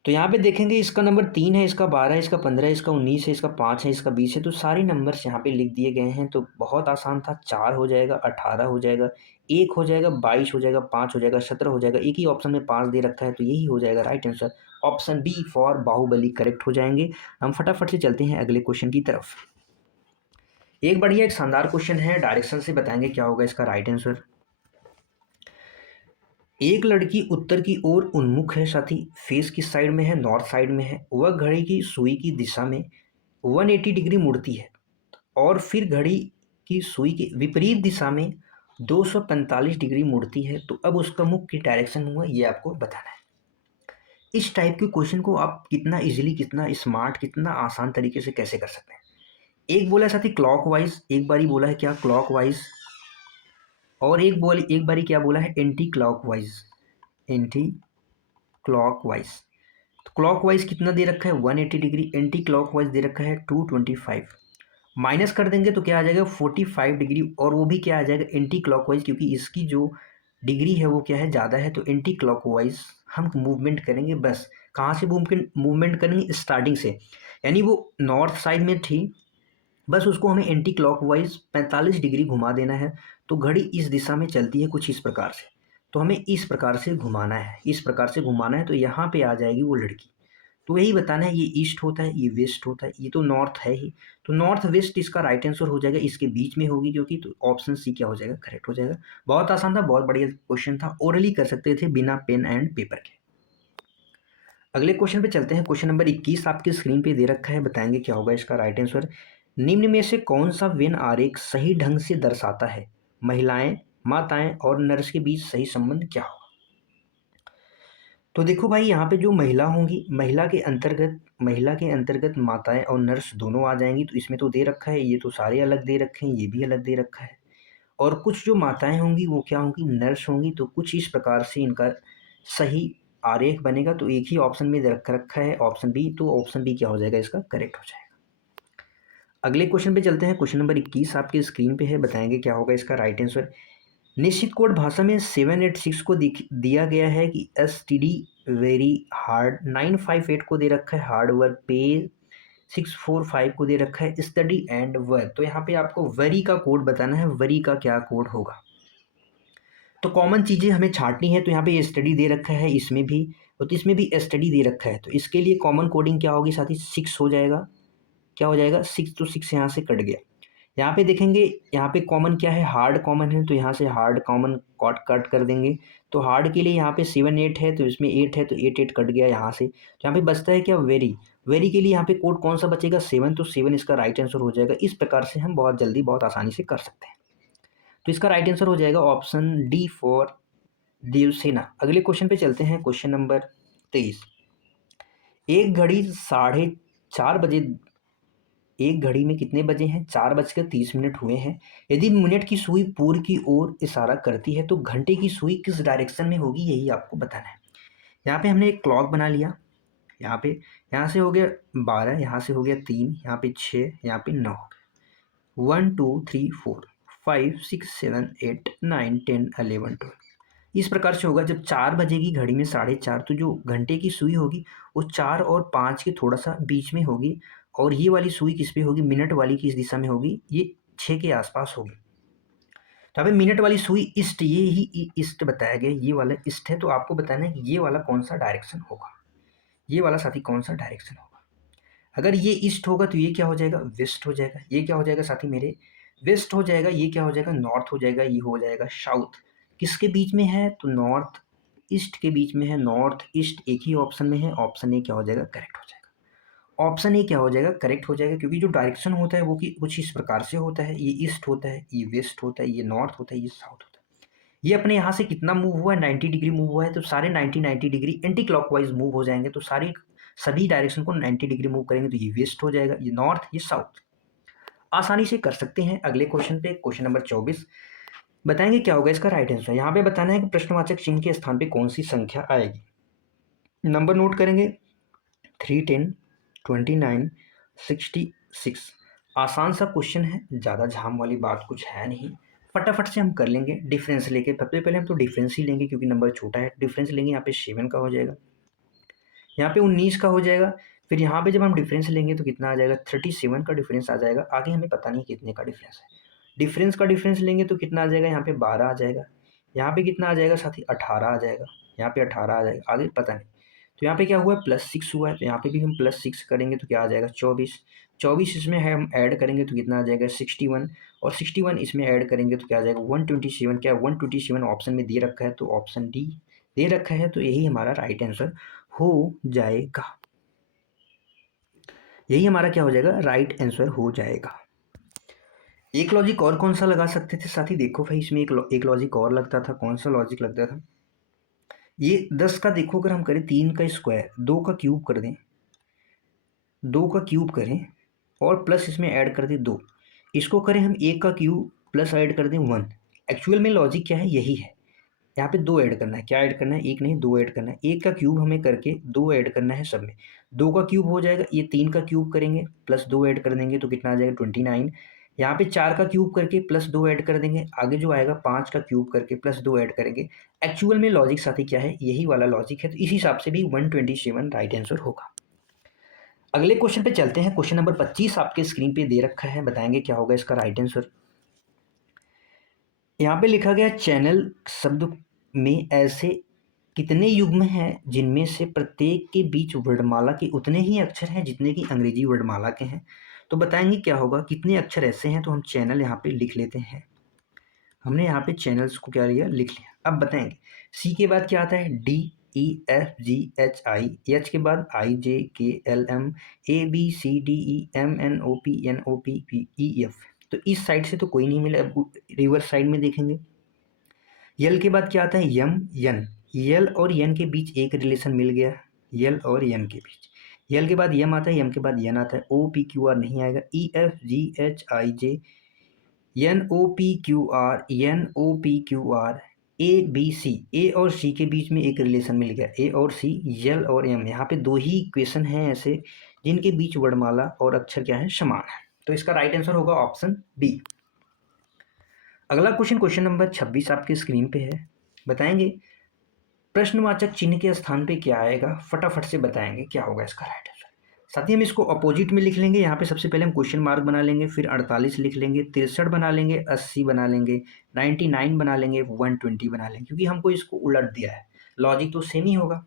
तो यहाँ पे देखेंगे इसका नंबर 3 है, इसका 12 है, इसका 15 है, इसका 19 है, इसका 5 है, इसका 20 है, तो सारे नंबर्स यहाँ पे लिख दिए गए हैं। तो बहुत आसान था, 4 हो जाएगा, 18 हो जाएगा, 1 हो जाएगा, 22 हो जाएगा, 5 हो जाएगा, 17 हो जाएगा। एक ही ऑप्शन में 5 दे रखा है, तो यही हो जाएगा right answer, option B for Baahubali correct हो जाएंगे। हम फटाफट से चलते हैं अगले क्वेश्चन की तरफ। एक बढ़िया एक शानदार क्वेश्चन है, डायरेक्शन से बताएंगे क्या होगा इसका राइट आंसर। एक लड़की उत्तर की ओर उन्मुख है साथी, फेस किस साइड में है, नॉर्थ साइड में है। वह घड़ी की सुई की दिशा में 180 डिग्री मुड़ती है और फिर घड़ी की सुई के विपरीत दिशा में 245 डिग्री मुड़ती है, तो अब उसका मुख की डायरेक्शन हुआ ये आपको बताना है। इस टाइप के क्वेश्चन को आप कितना इजीली, कितना स्मार्ट, कितना आसान तरीके से कैसे कर सकते हैं। एक बोला है साथी क्लॉकवाइज, एक बारी बोला है क्या क्लॉकवाइज, और एक बारी क्या बोला है एंटी क्लॉकवाइज, एंटी क्लॉकवाइज। तो क्लॉकवाइज कितना दे रखा है 180 डिग्री, एंटी क्लॉकवाइज दे रखा है 225। माइनस कर देंगे तो क्या आ जाएगा 45 डिग्री, और वो भी क्या आ जाएगा एंटी क्लॉकवाइज, क्योंकि इसकी जो डिग्री है वो क्या है ज़्यादा है, तो एंटी क्लॉकवाइज हम मूवमेंट करेंगे। बस कहाँ से मूवमेंट करेंगे, स्टार्टिंग से, यानी वो नॉर्थ साइड में थी, बस उसको हमें एंटी क्लॉकवाइज 45 डिग्री घुमा देना है। तो घड़ी इस दिशा में चलती है कुछ इस प्रकार से, तो हमें इस प्रकार से घुमाना है, इस प्रकार से घुमाना है, तो यहाँ पे आ जाएगी वो लड़की। तो यही बताना है, ये ईस्ट होता है, ये वेस्ट होता है, ये तो नॉर्थ है ही, तो नॉर्थ वेस्ट इसका राइट आंसर हो जाएगा, इसके बीच में होगी क्योंकि, तो ऑप्शन सी क्या हो जाएगा करेक्ट हो जाएगा। बहुत आसान था, बहुत बढ़िया क्वेश्चन था, ओरली कर सकते थे बिना पेन एंड पेपर के। अगले क्वेश्चन पे चलते हैं। क्वेश्चन नंबर 21 आपकी स्क्रीन पे दे रखा है, बताएंगे क्या होगा इसका राइट आंसर। निम्न में से कौन सा वेन आरेख सही ढंग से दर्शाता है महिलाएं, माताएं और नर्स के बीच सही संबंध क्या होगा। तो देखो भाई, यहाँ पे जो महिला होंगी, महिला के अंतर्गत माताएं और नर्स दोनों आ जाएंगी, तो इसमें तो दे रखा है, ये तो सारे अलग दे रखे हैं, ये भी अलग दे रखा है। और कुछ जो माताएं होंगी वो क्या होंगी, नर्स होंगी, तो कुछ इस प्रकार से इनका सही आरेख बनेगा। तो एक ही ऑप्शन में रख रखा है ऑप्शन बी, तो ऑप्शन बी क्या हो जाएगा इसका करेक्ट हो जाएगा। अगले क्वेश्चन पे चलते हैं। क्वेश्चन नंबर 21 आपके स्क्रीन पे है, बताएंगे क्या होगा इसका राइट आंसर। निश्चित कोड भाषा में 786 को दिया गया है कि STD वेरी हार्ड, 958 को दे रखा है हार्ड वर्क, पे 645 को दे रखा है स्टडी एंड वर्क। तो यहाँ पे आपको वरी का कोड बताना है, वरी का क्या कोड होगा। तो कॉमन चीज़ें हमें छांटनी है, तो यहाँ पे स्टडी दे रखा है, इसमें भी, तो इसमें भी स्टडी दे रखा है, तो इसके लिए कॉमन कोडिंग क्या होगी साथी 6 हो जाएगा। क्या हो जाएगा 6, तो 6 यहाँ से कट गया। यहाँ पे देखेंगे, यहाँ पे कॉमन क्या है हार्ड कॉमन है, तो यहाँ से हार्ड कॉमन कट कर देंगे। तो हार्ड के लिए यहाँ पे 7 8 है, तो इसमें 8 है, तो 8 8 कट गया यहाँ से। तो यहाँ पे बचता है क्या वेरी, वेरी के लिए यहाँ पे कोड कौन सा बचेगा 7, तो 7 इसका राइट आंसर हो जाएगा। इस प्रकार से हम बहुत जल्दी बहुत आसानी से कर सकते हैं। तो इसका राइट आंसर हो जाएगा ऑप्शन डी फॉर देवसेना। अगले क्वेश्चन पे चलते हैं। Question number 23। एक घड़ी 4:30 बजे, एक घड़ी में कितने बजे हैं 4:30 हुए हैं। यदि मिनट की सुई पूर्व की ओर इशारा करती है तो घंटे की सुई किस डायरेक्शन में होगी, यही आपको बताना है। यहाँ पे हमने एक क्लॉक बना लिया, यहाँ पे, यहाँ से हो गया 12, यहाँ से हो गया 3, यहाँ पे 6, यहाँ पे 9 हो गया, 1 2 3 4 5 6 7 8 9 10 11 12। इस प्रकार से होगा। जब 4 बजेगी घड़ी में 4:30, तो जो घंटे की सुई होगी वो 4 और 5 के थोड़ा सा बीच में होगी, और ये वाली सुई किस पे होगी, मिनट वाली किस दिशा में होगी, ये 6 के आसपास होगी। तो अभी मिनट वाली सुई ईस्ट, ये ही ईस्ट बताया गया, ये वाला ईस्ट है, तो आपको बताना है कि ये वाला कौन सा डायरेक्शन होगा, ये वाला साथी कौन सा डायरेक्शन होगा। अगर ये ईस्ट होगा तो ये क्या हो जाएगा वेस्ट हो जाएगा, ये क्या हो जाएगा साथी मेरे वेस्ट हो जाएगा, ये क्या हो जाएगा नॉर्थ हो जाएगा, ये हो जाएगा साउथ। किसके बीच में है, तो नॉर्थ ईस्ट के बीच में है, नॉर्थ ईस्ट एक ही ऑप्शन में है, ऑप्शन ए क्या हो जाएगा करेक्ट हो जाएगा। ऑप्शन ए क्या हो जाएगा करेक्ट हो जाएगा, क्योंकि जो डायरेक्शन होता है वो कि कुछ इस प्रकार से होता है, ये ईस्ट होता है, ये वेस्ट होता है, ये नॉर्थ होता है, ये साउथ होता है। ये अपने यहाँ से कितना मूव हुआ है 90 डिग्री मूव हुआ है, तो सारे 90 डिग्री एंटी क्लॉकवाइज मूव हो जाएंगे, तो सारी सभी डायरेक्शन को 90 डिग्री मूव करेंगे, तो ये वेस्ट हो जाएगा, ये नॉर्थ, ये साउथ। आसानी से कर सकते हैं। अगले क्वेश्चन पे, क्वेश्चन नंबर 24, बताएंगे क्या होगा इसका राइट आंसर। यहाँ पे बताना है कि प्रश्नवाचक चिन्ह के स्थान पे कौन सी संख्या आएगी। नंबर नोट करेंगे 3 10 29 66। आसान सा क्वेश्चन है, ज़्यादा झाम वाली बात कुछ है नहीं, फटाफट से हम कर लेंगे। डिफरेंस लेके सबसे पहले हम तो डिफरेंस ही लेंगे, क्योंकि नंबर छोटा है। डिफरेंस लेंगे, यहाँ पे 7 का हो जाएगा, यहाँ पे 19 का हो जाएगा। फिर यहाँ पे जब हम डिफरेंस लेंगे तो कितना आ जाएगा 37 का डिफरेंस आ जाएगा। आगे हमें पता नहीं कितने का डिफरेंस है। डिफरेंस का डिफरेंस लेंगे तो कितना आ जाएगा, यहाँ पे 12 आ जाएगा। यहाँ पे कितना आ जाएगा साथी 18 आ जाएगा, यहाँ पे 18 आ जाएगा, आगे पता नहीं। तो यहाँ पे क्या हुआ है +6 हुआ है, तो यहाँ पे भी हम +6 करेंगे तो क्या आ जाएगा 24। 24 इसमें है, हम ऐड करेंगे तो कितना आ जाएगा 61, और 61 इसमें ऐड करेंगे तो क्या आ जाएगा 127। क्या 127 ऑप्शन में दे रखा है, तो ऑप्शन डी दे रखा है, तो यही हमारा राइट आंसर हो जाएगा। यही हमारा क्या हो जाएगा राइट आंसर हो जाएगा। एक लॉजिक और कौन सा लगा सकते थे साथी, देखो भाई इसमें एक लॉजिक और लगता था। कौन सा लॉजिक लगता था, ये 10 का देखो, अगर हम करें 3 का स्क्वायर, 2 का क्यूब कर दें, 2 का क्यूब करें, और प्लस इसमें ऐड कर दें 2, इसको करें हम 1 का क्यूब प्लस ऐड कर दें 1। एक्चुअल में लॉजिक क्या है, यही है। यहाँ पे 2 ऐड करना है, क्या ऐड करना है, 1 नहीं 2 ऐड करना है। 1 का क्यूब हमें करके 2 ऐड करना है सब में। 2 का क्यूब हो जाएगा, ये 3 का क्यूब करेंगे प्लस 2 ऐड कर देंगे तो कितना आ जाएगा 29। यहाँ पे 4 का क्यूब करके प्लस 2 ऐड कर देंगे, आगे जो आएगा 5 का क्यूब करके प्लस 2 ऐड करेंगे। एक्चुअल में लॉजिक साथी क्या है, यही वाला लॉजिक है, तो इस हिसाब से भी 127 राइट आंसर होगा। अगले क्वेश्चन पे चलते हैं। क्वेश्चन नंबर 25 आपके स्क्रीन पे दे रखा है, बताएंगे क्या होगा इसका राइट आंसर। यहाँ पे लिखा गया चैनल शब्द में ऐसे कितने युग्म हैं जिनमें से प्रत्येक के बीच वर्णमाला के उतने ही अक्षर हैं जितने की अंग्रेजी वर्णमाला के हैं। तो बताएंगे क्या होगा, कितने अक्षर ऐसे हैं। तो हम चैनल यहाँ पे लिख लेते हैं। हमने यहाँ पे चैनल्स को क्या लिया, लिख लिया। अब बताएंगे सी के बाद क्या आता है, D E F G H I, H के बाद I J K L M A B C D E M N O P P E F. तो इस साइड से तो कोई नहीं मिला, अब रिवर्स साइड में देखेंगे। यल के बाद क्या आता है, यम यन, यल और यन के बीच एक रिलेशन मिल गया, यल और यन के बीच। यल के बाद यम आता है, यम के बाद यन आता है, ओ पी क्यू आर नहीं आएगा, E F G H I J N O P Q R, N O P Q R, A B C, A और सी के बीच में एक रिलेशन मिल गया, ए और सी, यल और एम। यहाँ पे 2 ही इक्वेशन हैं ऐसे जिनके बीच वर्णमाला और अक्षर क्या है, समान है। तो इसका राइट आंसर होगा ऑप्शन बी। अगला क्वेश्चन, क्वेश्चन नंबर 26 आपके स्क्रीन पे है, बताएंगे प्रश्नवाचक चिन्ह के स्थान पे क्या आएगा, फटाफट से बताएंगे क्या होगा इसका राइट आंसर। साथ ही हम इसको अपोजिट में लिख लेंगे। यहाँ पे सबसे पहले हम क्वेश्चन मार्क बना लेंगे, फिर 48 लिख लेंगे, 63 बना लेंगे, 80 बना लेंगे, 99 बना लेंगे, 120 बना लेंगे, क्योंकि हमको इसको उलट दिया है। लॉजिक तो सेम ही होगा।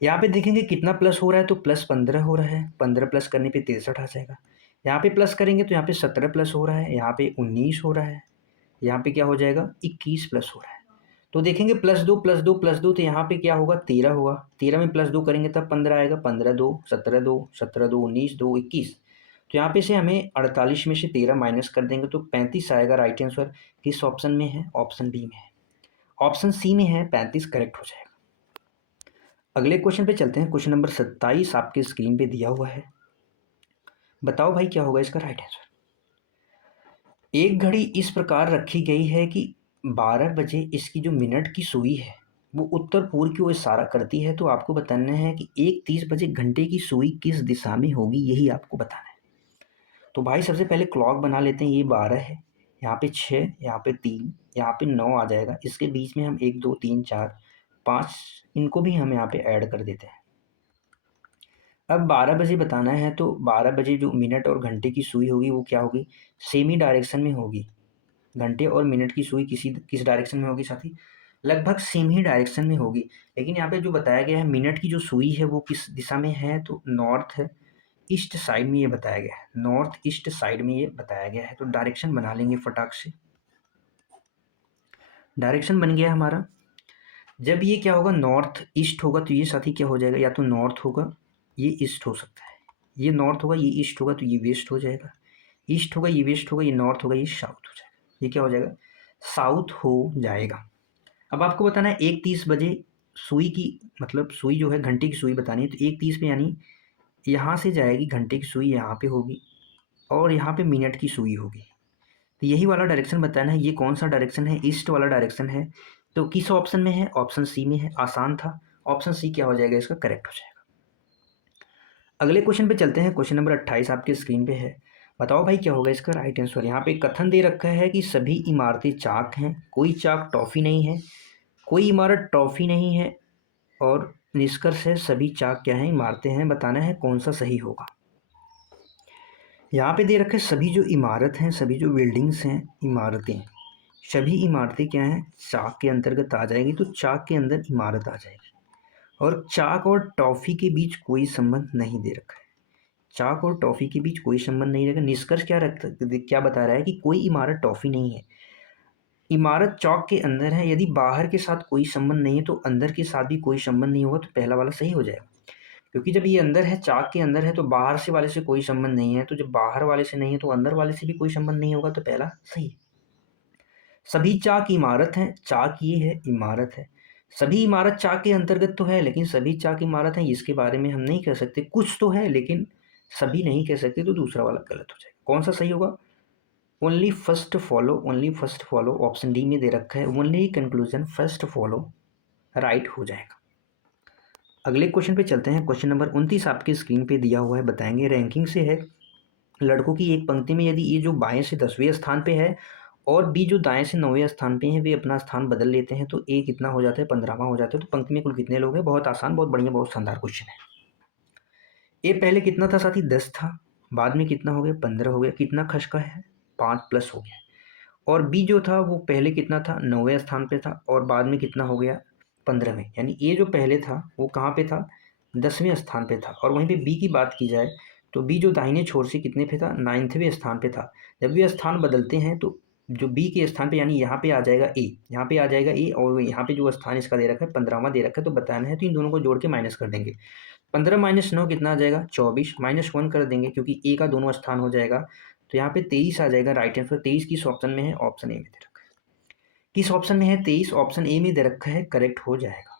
यहाँ पे देखेंगे कितना प्लस हो रहा है, तो प्लस 15 हो रहा है, 15 प्लस करने पे 63 आ जाएगा। यहाँ पे प्लस करेंगे तो यहाँ पे 17 प्लस हो रहा है, यहाँ पे 19 हो रहा है, यहाँ पे क्या हो जाएगा 21 प्लस हो रहा है। तो देखेंगे +2 +2 +2, तो यहाँ पे क्या होगा 13 होगा। 13 में +2 करेंगे तब 15 आएगा, 15 2 17 2 17 2 19 2 21। तो यहाँ पे से हमें 48 में से 13 माइनस कर देंगे तो 35 आएगा राइट आंसर। किस ऑप्शन में है, ऑप्शन बी में है, ऑप्शन सी में है, 35 करेक्ट हो जाएगा। अगले क्वेश्चन पे चलते हैं। क्वेश्चन नंबर 27 आपके स्क्रीन पे दिया हुआ है, बताओ भाई क्या होगा इसका राइट आंसर। एक घड़ी इस प्रकार रखी गई है कि 12 बजे इसकी जो मिनट की सुई है वो उत्तर पूर्व की ओर इशारा करती है। तो आपको बताना है कि 1:30 बजे घंटे की सुई किस दिशा में होगी, यही आपको बताना है। तो भाई सबसे पहले क्लॉक बना लेते हैं। ये 12 है, यहाँ पे 6, यहाँ पे 3, यहाँ पे 9 आ जाएगा। इसके बीच में हम 1 2 3 4 5 इनको भी हम यहाँ पे ऐड कर देते हैं। अब 12 बजे बताना है, तो 12 बजे जो मिनट और घंटे की सुई होगी वो क्या होगी, सेम ही डायरेक्शन में होगी। घंटे और मिनट की सुई किस डायरेक्शन में होगी साथी, लगभग सेम ही डायरेक्शन में होगी। लेकिन यहाँ पे जो बताया गया है मिनट की जो सुई है वो किस दिशा में है, तो नॉर्थ है, ईस्ट साइड में ये बताया गया है, नॉर्थ ईस्ट साइड में ये बताया गया है। तो डायरेक्शन बना लेंगे फटाक से। डायरेक्शन बन गया हमारा। जब ये क्या होगा, नॉर्थ ईस्ट होगा, तो ये साथी क्या हो जाएगा, या तो नॉर्थ होगा, ये ईस्ट हो सकता है। ये नॉर्थ होगा, ये ईस्ट होगा, तो ये वेस्ट हो जाएगा। ईस्ट होगा, ये वेस्ट होगा, ये नॉर्थ होगा, ये साउथ हो जाएगा। ये क्या हो जाएगा, साउथ हो जाएगा। अब आपको बताना है 1:30 बजे सुई की, मतलब सुई जो है घंटे की सुई बतानी है। तो 1:30 में यानी यहाँ से जाएगी घंटे की सुई, यहाँ पे होगी और यहाँ पे मिनट की सुई होगी। तो यही वाला डायरेक्शन बताना है। ये कौन सा डायरेक्शन है, ईस्ट वाला डायरेक्शन है। तो किस ऑप्शन में है, ऑप्शन सी में है। आसान था, ऑप्शन सी क्या हो जाएगा इसका, करेक्ट हो जाएगा। अगले क्वेश्चन पे चलते हैं। क्वेश्चन नंबर 28 आपके स्क्रीन पे है, बताओ भाई क्या होगा इसका राइट आंसर। यहाँ पे कथन दे रखा है कि सभी इमारतें चाक हैं, कोई चाक टॉफी नहीं है, कोई इमारत टॉफी नहीं है, और निष्कर्ष है सभी चाक क्या हैं, इमारतें हैं। बताना है कौन सा सही होगा। यहाँ पे दे रखे सभी जो इमारत हैं, सभी जो बिल्डिंग्स हैं, इमारतें, सभी इमारतें क्या हैं, चाक के अंतर्गत आ जाएगी। तो चाक के अंदर इमारत आ जाएगी। और चाक और टॉफी के बीच कोई संबंध नहीं दे रखा है, चाक और टॉफी के बीच कोई संबंध नहीं रहेगा। निष्कर्ष क्या बता रहा है कि कोई इमारत टॉफी नहीं है, इमारत चौक के अंदर है। यदि बाहर के साथ कोई संबंध नहीं है तो अंदर के साथ भी कोई संबंध नहीं होगा, तो पहला वाला सही हो जाएगा। क्योंकि जब ये अंदर है, चाक के अंदर है, तो बाहर से वाले से कोई संबंध नहीं है। तो जब बाहर वाले से नहीं है तो अंदर वाले से भी कोई संबंध नहीं होगा, तो पहला सही है। सभी चाक इमारत हैं, चाक ये है, इमारत है। सभी इमारत चाक के अंतर्गत तो है, लेकिन सभी चाक इमारत हैं इसके बारे में हम नहीं कह सकते। कुछ तो है लेकिन सभी नहीं कह सकते तो दूसरा वाला गलत हो जाएगा। कौन सा सही होगा? Only first follow option D में दे रखा है, only conclusion first follow right हो जाएगा। अगले क्वेश्चन पे चलते हैं। क्वेश्चन नंबर 29 आपके स्क्रीन पे दिया हुआ है, बताएंगे। रैंकिंग से है, लड़कों की एक पंक्ति में यदि ए जो बाएं से 10वें स्थान पे है और बी जो दाएं से 9वें स्थान पे हैं वे अपना स्थान बदल लेते हैं तो ए कितना हो जाता है? 15वां हो जाता है। तो पंक्ति में कुल कितने लोग हैं? बहुत आसान, बहुत बढ़िया, बहुत शानदार क्वेश्चन है। ए पहले कितना था साथी? 10 था, बाद में कितना हो गया? 15 हो गया। कितना खर्च का है? 5 प्लस हो गया। और बी जो था वो पहले कितना था? 9वें स्थान पे था और बाद में कितना हो गया? 15वें। यानी ए जो पहले था वो कहाँ पे था? 10वें स्थान पे था। और वहीं पे बी की बात की जाए तो बी जो दाहिने छोर से कितने पे था? 9वें स्थान पे था। जब वे स्थान बदलते हैं तो जो बी के स्थान पे यानी यहाँ पे आ जाएगा ए, यहाँ पे आ जाएगा ए, और यहाँ पे जो स्थान इसका दे रखा है 15वां दे रखा है, तो बताना है तो इन दोनों को जोड़ के माइनस कर देंगे। 15 माइनस 9 कितना आ जाएगा? 24। -1 कर देंगे क्योंकि ए का दोनों स्थान हो जाएगा, तो यहाँ पे 23 आ जाएगा। राइट आंसर 23 किस ऑप्शन में है? ऑप्शन ए में दे रखा है। किस ऑप्शन में है? 23 ऑप्शन ए में दे रखा है, करेक्ट हो जाएगा।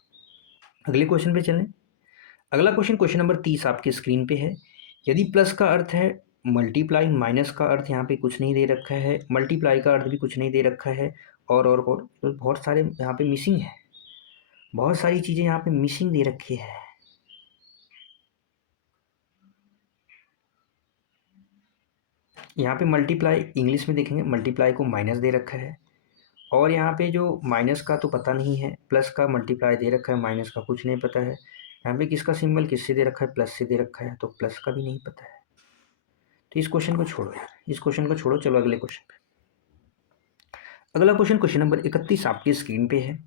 अगले क्वेश्चन पे चलें। अगला क्वेश्चन, क्वेश्चन नंबर 30 आपके स्क्रीन पे है। यदि प्लस का अर्थ है मल्टीप्लाई, माइनस का अर्थ यहाँ पे कुछ नहीं दे रखा है, मल्टीप्लाई का अर्थ भी कुछ नहीं दे रखा है, और तो बहुत सारे यहाँ पे मिसिंग है, बहुत सारी चीज़ें यहाँ पे मिसिंग दे रखी है। यहाँ पे मल्टीप्लाई इंग्लिश में देखेंगे, मल्टीप्लाई को माइनस दे रखा है, और यहाँ पे जो माइनस का तो पता नहीं है, प्लस का मल्टीप्लाई दे रखा है, माइनस का कुछ नहीं पता है। यहाँ पे किसका सिंबल किससे दे रखा है? प्लस से दे रखा है, तो प्लस का भी नहीं पता है। तो इस क्वेश्चन को छोड़ो यार, इस क्वेश्चन को छोड़ो, चलो अगले क्वेश्चन पे। अगला क्वेश्चन, क्वेश्चन नंबर 31 आपकी स्क्रीन पे है।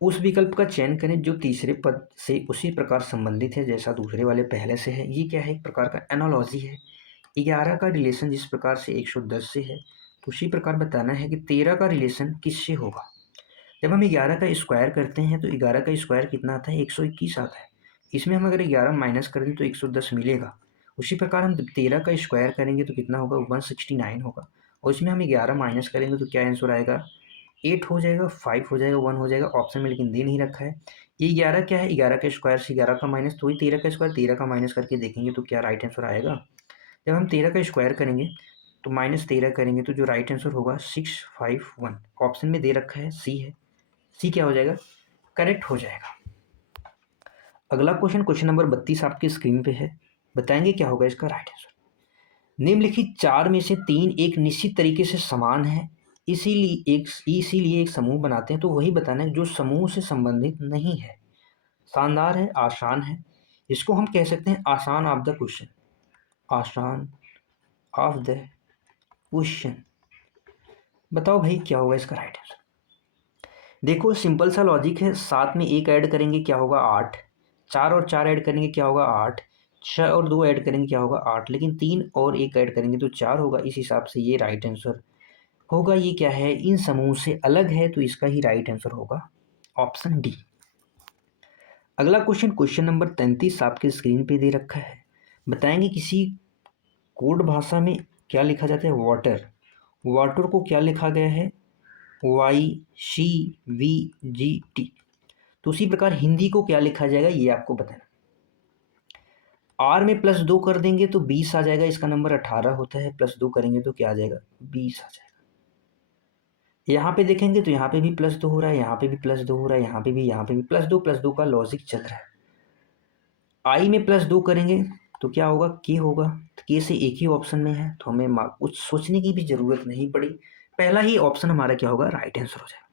उस विकल्प का चयन करें जो तीसरे पद से उसी प्रकार संबंधित है जैसा दूसरे वाले पहले से है। ये क्या है? एक प्रकार का एनालॉजी है। 11 का रिलेशन जिस प्रकार से 110 से है, तो उसी प्रकार बताना है कि 13 का रिलेशन किससे होगा। जब हम 11 का स्क्वायर करते हैं तो 11 का स्क्वायर कितना आता है? 121 आता है। इसमें हम अगर 11 माइनस कर दें तो 110 मिलेगा। उसी प्रकार हम 13 का स्क्वायर करेंगे तो कितना होगा? 169 होगा। और इसमें हम 11 माइनस करेंगे तो क्या आंसर आएगा? 8 हो जाएगा, 5 हो जाएगा, 1 हो जाएगा। ऑप्शन में लेकिन दे नहीं रखा है। ये 11 क्या है? 11 का स्क्वायर से 11 का माइनस, तो वही 13 का स्क्वायर 13 का माइनस करके देखेंगे तो क्या राइट आंसर आएगा। जब हम 13 का स्क्वायर करेंगे तो -13 करेंगे तो जो राइट आंसर होगा 651। ऑप्शन में दे रखा है सी है, सी क्या हो जाएगा? करेक्ट हो जाएगा। अगला क्वेश्चन, क्वेश्चन नंबर 32 आपके स्क्रीन पे है, बताएंगे क्या होगा इसका राइट आंसर। निम्नलिखित 4 में से 3 एक निश्चित तरीके से समान है, इसीलिए एक समूह बनाते हैं। तो वही बताना है जो समूह से संबंधित नहीं है। शानदार है, आसान है, इसको हम कह सकते हैं आसान ऑफ द क्वेश्चन। आसान ऑफ द क्वेश्चन। बताओ भाई क्या होगा इसका राइट आंसर। देखो सिंपल सा लॉजिक है, 7 में 1 ऐड करेंगे क्या होगा? 8। 4 और 4 ऐड करेंगे क्या होगा? 8। 6 और 2 ऐड करेंगे क्या होगा? 8। लेकिन 3 और 1 ऐड करेंगे तो 4 होगा। इस हिसाब से ये राइट आंसर होगा। ये क्या है? इन समूह से अलग है, तो इसका ही राइट आंसर होगा ऑप्शन डी। अगला क्वेश्चन, क्वेश्चन नंबर 33 आपके स्क्रीन पे दे रखा है, बताएंगे किसी कोड भाषा में क्या लिखा जाता है? वाटर। वाटर को क्या लिखा गया है? YCVGT। तो उसी प्रकार हिंदी को क्या लिखा जाएगा ये आपको बताना। आर में +2 कर देंगे तो 20 आ जाएगा, इसका नंबर 18 होता है। +2 करेंगे तो क्या आ जाएगा? 20 आ जाएगा। यहाँ पे देखेंगे तो यहाँ पे भी +2 हो रहा है, यहाँ पे भी +2 हो रहा है, यहाँ पे भी +2 का लॉजिक चल रहा है। आई में +2 करेंगे तो क्या होगा? के होगा। तो के से एक ही ऑप्शन में है, तो हमें कुछ सोचने की भी जरूरत नहीं पड़ी। पहला ही ऑप्शन हमारा क्या होगा? राइट आंसर हो जाएगा।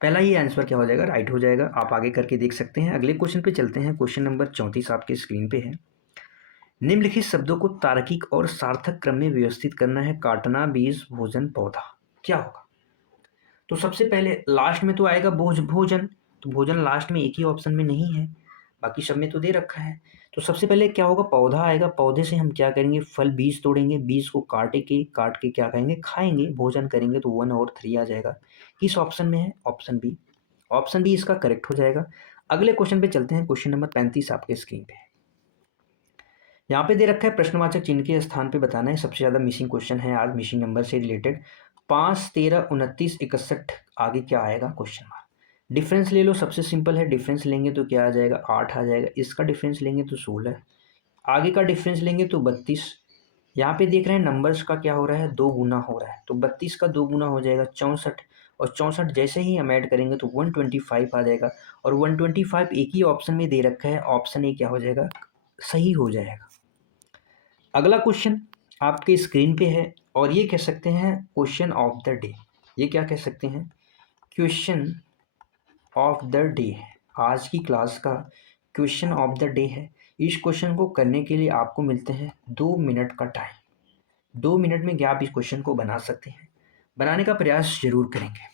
पहला ही आंसर क्या हो जाएगा? राइट हो जाएगा। आप आगे करके देख सकते हैं। अगले क्वेश्चन पे चलते हैं। क्वेश्चन नंबर 34 आपके स्क्रीन पे है। निम्नलिखित शब्दों को तार्किक और सार्थक क्रम में व्यवस्थित करना है। काटना, बीज, भोजन, पौधा। क्या होगा? तो सबसे पहले लास्ट में तो आएगा भोजन, तो भोजन लास्ट में एक ही ऑप्शन में नहीं है, बाकी सब में तो दे रखा है। तो सबसे पहले क्या होगा? पौधा आएगा। पौधे से हम क्या करेंगे? फल, बीज तोड़ेंगे, बीज को काट के क्या करेंगे? खाएंगे। भोजन करेंगे तो 1 और 3 आ जाएगा। किस ऑप्शन में है? Option B. ऑप्शन बी इसका करेक्ट हो जाएगा। अगले क्वेश्चन पे चलते हैं। क्वेश्चन नंबर 35 आपके स्क्रीन पे है। यहाँ पे दे रखा है प्रश्नवाचक चिन्ह के स्थान पे बताना है। सबसे ज़्यादा मिसिंग क्वेश्चन है आज मिसिंग नंबर से रिलेटेड। 5, 13, 29, 61 आगे क्या आएगा? Question mark. डिफरेंस ले लो, सबसे सिंपल है। डिफरेंस लेंगे तो क्या आ जाएगा? 8 आ जाएगा। इसका डिफरेंस लेंगे तो 16। आगे का डिफरेंस लेंगे तो 32। यहाँ पे देख रहे हैं नंबर्स का क्या हो रहा है, 2 गुना हो रहा है, तो 32 का 2 गुना हो जाएगा 64, और 64 जैसे ही हम ऐड करेंगे तो 125 आ जाएगा, और 125 एक ही ऑप्शन में दे रखा है, ऑप्शन ए क्या हो जाएगा, सही हो जाएगा। अगला क्वेश्चन आपके स्क्रीन पे है, और ये कह सकते हैं क्वेश्चन ऑफ द डे। ये क्या कह सकते हैं, क्वेश्चन ऑफ द डे है, आज की क्लास का क्वेश्चन ऑफ द डे है। इस क्वेश्चन को करने के लिए आपको मिलते हैं 2 मिनट का टाइम। 2 मिनट में क्या आप इस क्वेश्चन को बना सकते हैं, बनाने का प्रयास जरूर करेंगे।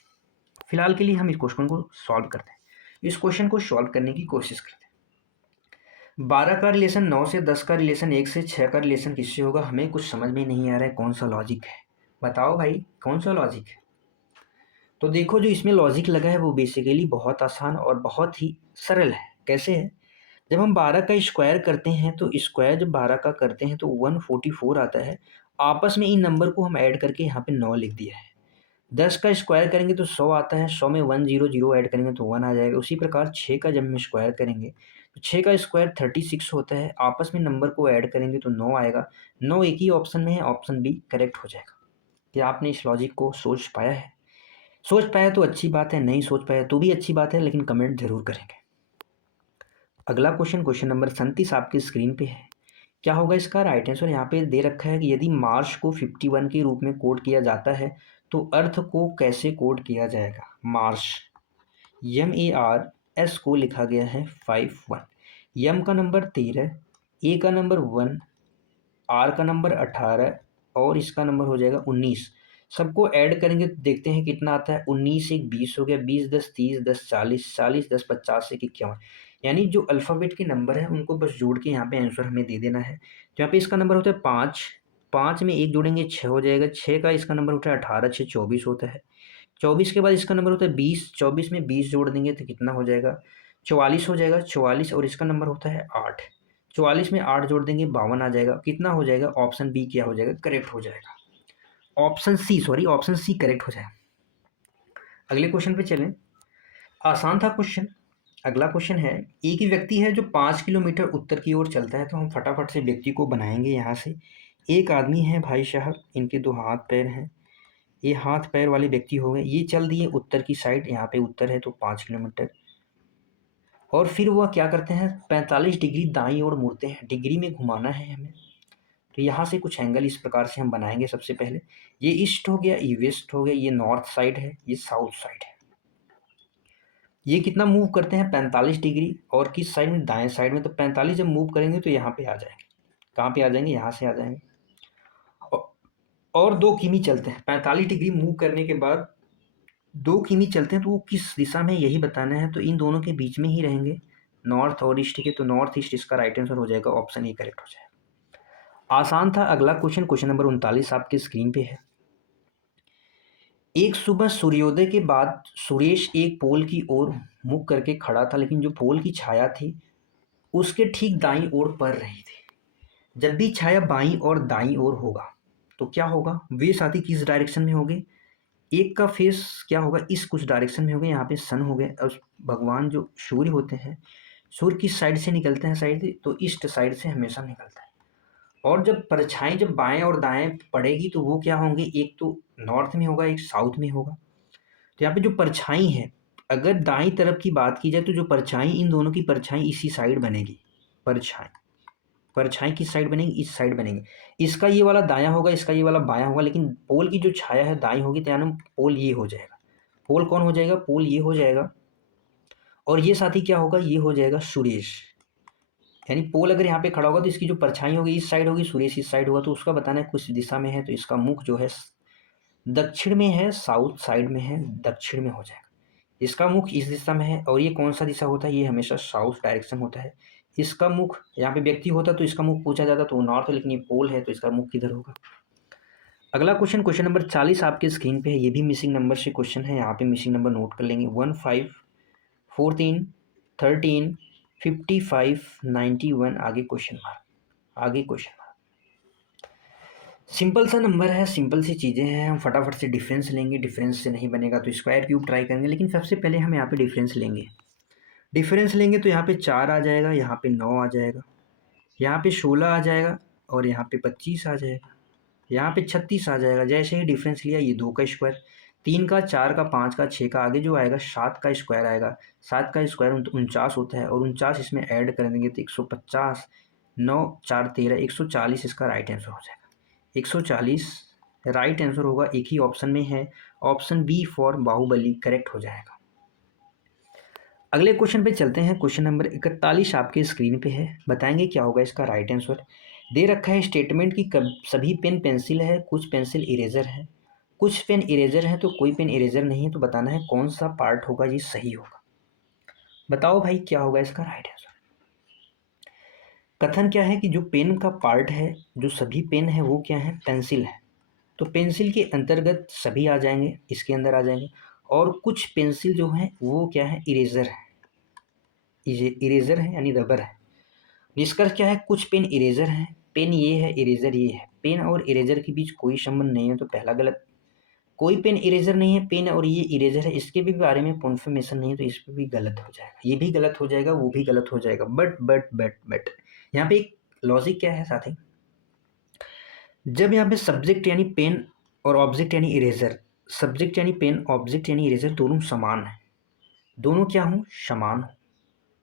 फिलहाल के लिए हम इस क्वेश्चन को सॉल्व करते हैं। इस क्वेश्चन को सॉल्व करने की कोशिश करते हैं। 12 का रिलेशन 9 से, 10 का रिलेशन 1 से, 6 का रिलेशन किससे होगा, हमें कुछ समझ में नहीं आ रहा है, कौन सा लॉजिक है, बताओ भाई कौन सा लॉजिक है। तो देखो जो इसमें लॉजिक लगा है वो बेसिकली बहुत आसान और बहुत ही सरल है। कैसे है, जब हम 12 का स्क्वायर करते हैं तो स्क्वायर जब 12 का करते हैं तो 144 आता है। आपस में इन नंबर को हम ऐड करके यहाँ पे 9 लिख दिया है। 10 का स्क्वायर करेंगे तो 100 आता है, 100 में 100 ऐड करेंगे तो 1 आ जाएगा। उसी प्रकार 6 का जब हम स्क्वायर करेंगे तो 6 का स्क्वायर 36 होता है, आपस में नंबर को ऐड करेंगे तो 9 आएगा। 9 एक ही ऑप्शन में है, ऑप्शन बी करेक्ट हो जाएगा। क्या आपने इस लॉजिक को सोच पाया है? सोच पाया तो अच्छी बात है, नहीं सोच पाया तो भी अच्छी बात है, लेकिन कमेंट जरूर करेंगे। अगला क्वेश्चन, क्वेश्चन नंबर 37 आपकी स्क्रीन पे है। क्या होगा इसका राइट आंसर, यहाँ पे दे रखा है कि यदि मार्च को 51 के रूप में कोड किया जाता है तो अर्थ को कैसे कोड किया जाएगा। मार्च, MARS को लिखा गया है 51, यम का नंबर 13, ए का नंबर 1, आर का नंबर 18 और इसका नंबर हो जाएगा 19। सबको ऐड करेंगे तो देखते हैं कितना आता है, 19 एक 20 हो गया, 20 10 30 10 40, 40 10 50 एक 51। यानी जो अल्फ़ाबेट के नंबर हैं उनको बस जोड़ के यहाँ पे आंसर हमें दे देना है। तो यहाँ पे इसका नंबर होता है 5, 5 में एक जोड़ेंगे 6 हो जाएगा, 6 का इसका नंबर होता है 18, 6 24 होता है। 24 के बाद इसका नंबर होता है 20, 24 में 20 जोड़ देंगे तो कितना हो जाएगा, 44 हो जाएगा, 44 और इसका नंबर होता है 8, 44 में 8 जोड़ देंगे 52 आ जाएगा। कितना हो जाएगा, ऑप्शन बी क्या हो जाएगा, करेक्ट हो जाएगा। ऑप्शन सी करेक्ट हो जाएगा। अगले क्वेश्चन पे चलें, आसान था क्वेश्चन। अगला क्वेश्चन है, एक ही व्यक्ति है जो 5 किलोमीटर उत्तर की ओर चलता है, तो हम फटाफट से व्यक्ति को बनाएंगे यहाँ से। एक आदमी है भाई साहब, इनके 2 हाथ पैर हैं, ये हाथ पैर वाले व्यक्ति हो गए, ये चल दिए उत्तर की साइड, यहाँ पे उत्तर है तो 5 किलोमीटर। और फिर वह क्या करते हैं, 45 डिग्री दाईं ओर मुड़ते हैं, डिग्री में घुमाना है हमें। तो यहाँ से कुछ एंगल इस प्रकार से हम बनाएंगे। सबसे पहले ये ईस्ट हो गया, ये वेस्ट हो गया, ये नॉर्थ साइड है, ये साउथ साइड है। ये कितना मूव करते हैं, 45 डिग्री, और किस साइड में, दाएं साइड में। तो 45 जब मूव करेंगे तो यहाँ पे आ जाएंगे, कहाँ पे आ जाएंगे, यहाँ से आ जाएंगे। और 2 किमी चलते हैं, 45 डिग्री मूव करने के बाद 2 किमी चलते हैं, तो वो किस दिशा में यही बताना है, तो इन दोनों के बीच में ही रहेंगे, नॉर्थ और ईस्ट के। तो नॉर्थ ईस्ट इसका राइट आंसर हो जाएगा, ऑप्शन ए करेक्ट हो जाएगा। आसान था। अगला क्वेश्चन, क्वेश्चन नंबर 39 आपके स्क्रीन पे है। एक सुबह सूर्योदय के बाद सुरेश एक पोल की ओर मुख करके खड़ा था, लेकिन जो पोल की छाया थी उसके ठीक दाईं ओर पड़ रही थी। जब भी छाया बाईं और दाईं ओर होगा तो क्या होगा, वे साथी किस डायरेक्शन में होंगे। एक का फेस क्या होगा, इस कुछ डायरेक्शन में होगा, यहाँ पे सन हो गया। और भगवान जो सूर्य होते हैं, सूर्य किस साइड से निकलते हैं, साइड तो ईस्ट साइड से हमेशा निकलता है। और जब परछाई जब बाएं और दाएं पड़ेगी तो वो क्या होंगे, एक तो नॉर्थ में होगा, एक साउथ में होगा। तो यहाँ पे जो परछाई है, अगर दाईं तरफ की बात की जाए तो जो परछाई, इन दोनों की परछाई इसी साइड बनेगी। परछाई परछाई किस साइड बनेगी, इस साइड बनेगी। इसका ये वाला दायां होगा, इसका ये वाला बायां होगा, लेकिन पोल की जो छाया है दाईं होगी, तो यानी पोल ये हो जाएगा। पोल कौन हो जाएगा, पोल ये हो जाएगा। और ये साथी क्या होगा, ये हो जाएगा सुरेश। यानी पोल अगर यहाँ पे खड़ा होगा तो इसकी जो परछाई होगी इस साइड होगी, सुरेश इस साइड होगा। तो उसका बताना है कुछ दिशा में है, तो इसका मुख जो है दक्षिण में है, साउथ साइड में है, दक्षिण में हो जाएगा। इसका मुख इस दिशा में है, और ये कौन सा दिशा होता है, ये हमेशा साउथ डायरेक्शन होता है। इसका मुख, यहाँ पे व्यक्ति होता तो इसका मुख पूछा जाता तो नॉर्थ, लेकिन ये पोल है तो इसका मुख किधर होगा। अगला क्वेश्चन, क्वेश्चन नंबर 40 आपके स्क्रीन पे है। ये भी मिसिंग नंबर से क्वेश्चन है, यहाँ पे मिसिंग नंबर नोट कर लेंगे। 15, 14, 13, 55, 91, आगे क्वेश्चन मार्क, आगे क्वेश्चन मार्क। सिंपल सा नंबर है, सिंपल सी चीज़ें हैं, हम फटाफट से डिफरेंस लेंगे। डिफरेंस से नहीं बनेगा तो स्क्वायर क्यूब ट्राई करेंगे, लेकिन सबसे पहले हम यहाँ पे डिफरेंस लेंगे। डिफरेंस लेंगे तो यहाँ पे 4 आ जाएगा, यहाँ पे 9 आ जाएगा। यहाँ पे 16 आ जाएगा और यहाँ पे 25 आ जाएगा, यहाँ पे 36 आ जाएगा। जैसे ही डिफरेंस लिया, ये 2 का स्क्वायर, 3 का, 4 का, 5 का, 6 का, आगे जो आएगा 7 का स्क्वायर आएगा। 7 का स्क्वायर 49 होता है और 49 इसमें ऐड कर देंगे तो 150, 9 4 13, 140 इसका राइट आंसर हो जाएगा। 140 राइट आंसर होगा, एक ही ऑप्शन में है, option B for Baahubali correct हो जाएगा। अगले क्वेश्चन पे चलते हैं। क्वेश्चन नंबर 41 आपके स्क्रीन पे है, बताएंगे क्या होगा इसका राइट आंसर। दे रखा है स्टेटमेंट की सभी पेन पेंसिल है, कुछ पेंसिल इरेजर है, कुछ पेन इरेजर है तो कोई पेन इरेजर नहीं है, तो बताना है कौन सा पार्ट होगा ये सही होगा। बताओ भाई क्या होगा इसका राइट आंसर। कथन क्या है कि जो पेन का पार्ट है, जो सभी पेन है वो क्या है, पेंसिल है, तो पेंसिल के अंतर्गत सभी आ जाएंगे, इसके अंदर आ जाएंगे। और कुछ पेंसिल जो है वो क्या है, इरेजर है, इरेजर है यानी रबर है। निष्कर्ष क्या है, कुछ पेन इरेजर है, पेन ये है, इरेजर ये है। पेन और इरेजर के बीच कोई संबंध नहीं है, तो पहला गलत। कोई पेन इरेजर नहीं है, पेन और ये इरेजर है, इसके भी बारे में कन्फर्मेशन नहीं है, तो इस पर भी गलत हो जाएगा, ये भी गलत हो जाएगा, वो भी गलत हो जाएगा। बट यहाँ पे एक लॉजिक क्या है साथी, जब यहाँ पे सब्जेक्ट यानी पेन और ऑब्जेक्ट यानी इरेजर, सब्जेक्ट यानी पेन, ऑब्जेक्ट यानी इरेजर दोनों समान है, दोनों क्या हो, समान हो।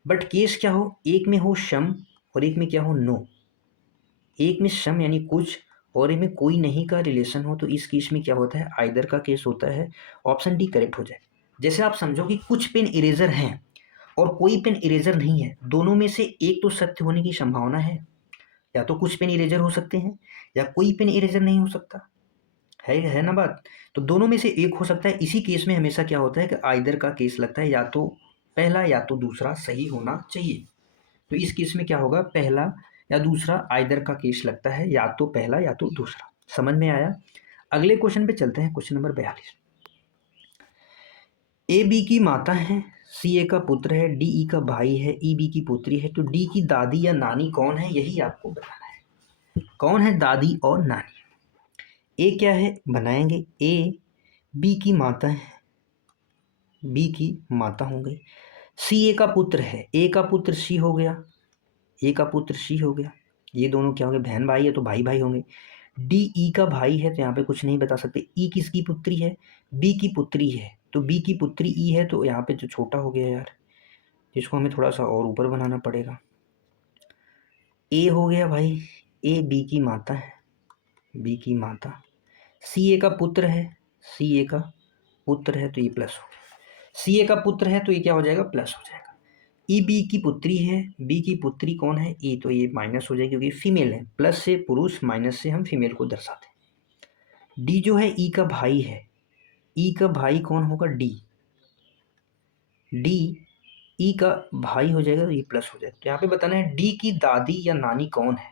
बट केस क्या हो, एक में हो सम और एक में क्या हो, नो। एक में सम यानी कुछ और एक में कोई नहीं का रिलेशन हो, तो इस केस में क्या होता है, आइदर का केस होता है, ऑप्शन डी करेक्ट हो जाए। जैसे आप समझो कि कुछ पेन इरेजर हैं और कोई पेन इरेजर नहीं है, दोनों में से एक तो सत्य होने की संभावना है, या तो कुछ पेन इरेजर हो सकते हैं या कोई पेन इरेजर नहीं हो सकता है ना बात। तो दोनों में से एक हो सकता है, इसी केस में हमेशा क्या होता है कि आइदर का केस लगता है, या तो पहला या तो दूसरा सही होना चाहिए। तो इस केस में क्या होगा, पहला या दूसरा, आइदर का केस लगता है, या तो पहला या तो दूसरा। समझ में आया। अगले क्वेश्चन पे चलते हैं, क्वेश्चन नंबर 42। ए बी की माता है, सी ए का पुत्र है, डी ई का भाई है, ई बी की पुत्री है, तो डी की दादी या नानी कौन है, यही आपको बताना है। कौन है दादी और नानी। ए क्या है, बनाएंगे, ए बी की माता है, बी की माता हो गई। सी ए का पुत्र है, ए का पुत्र सी हो गया, ए का पुत्र सी हो गया, ये दोनों क्या होंगे, बहन भाई है तो भाई भाई होंगे। डी ई का भाई है तो यहाँ पे कुछ नहीं बता सकते। ई किसकी पुत्री है, बी की पुत्री है, तो बी की पुत्री ई है, तो यहाँ पे जो छोटा हो गया यार, जिसको हमें थोड़ा सा और ऊपर बनाना पड़ेगा। ए हो गया भाई, ए बी की माता है, बी की माता। सी ए का पुत्र है, सी ए का पुत्र है तो ये प्लस हो गया। सी ए का पुत्र है तो ये क्या हो जाएगा, प्लस हो जाएगा। ई बी की पुत्री है, बी की पुत्री कौन है, ई, तो ये माइनस हो जाएगी क्योंकि फीमेल है, प्लस से पुरुष, माइनस से हम फीमेल को दर्शाते हैं। डी जो है ई का भाई है, ई का भाई कौन होगा, डी, डी ई का भाई हो जाएगा तो ये प्लस हो जाएगा। तो यहाँ पे बताना है डी की दादी या नानी कौन है।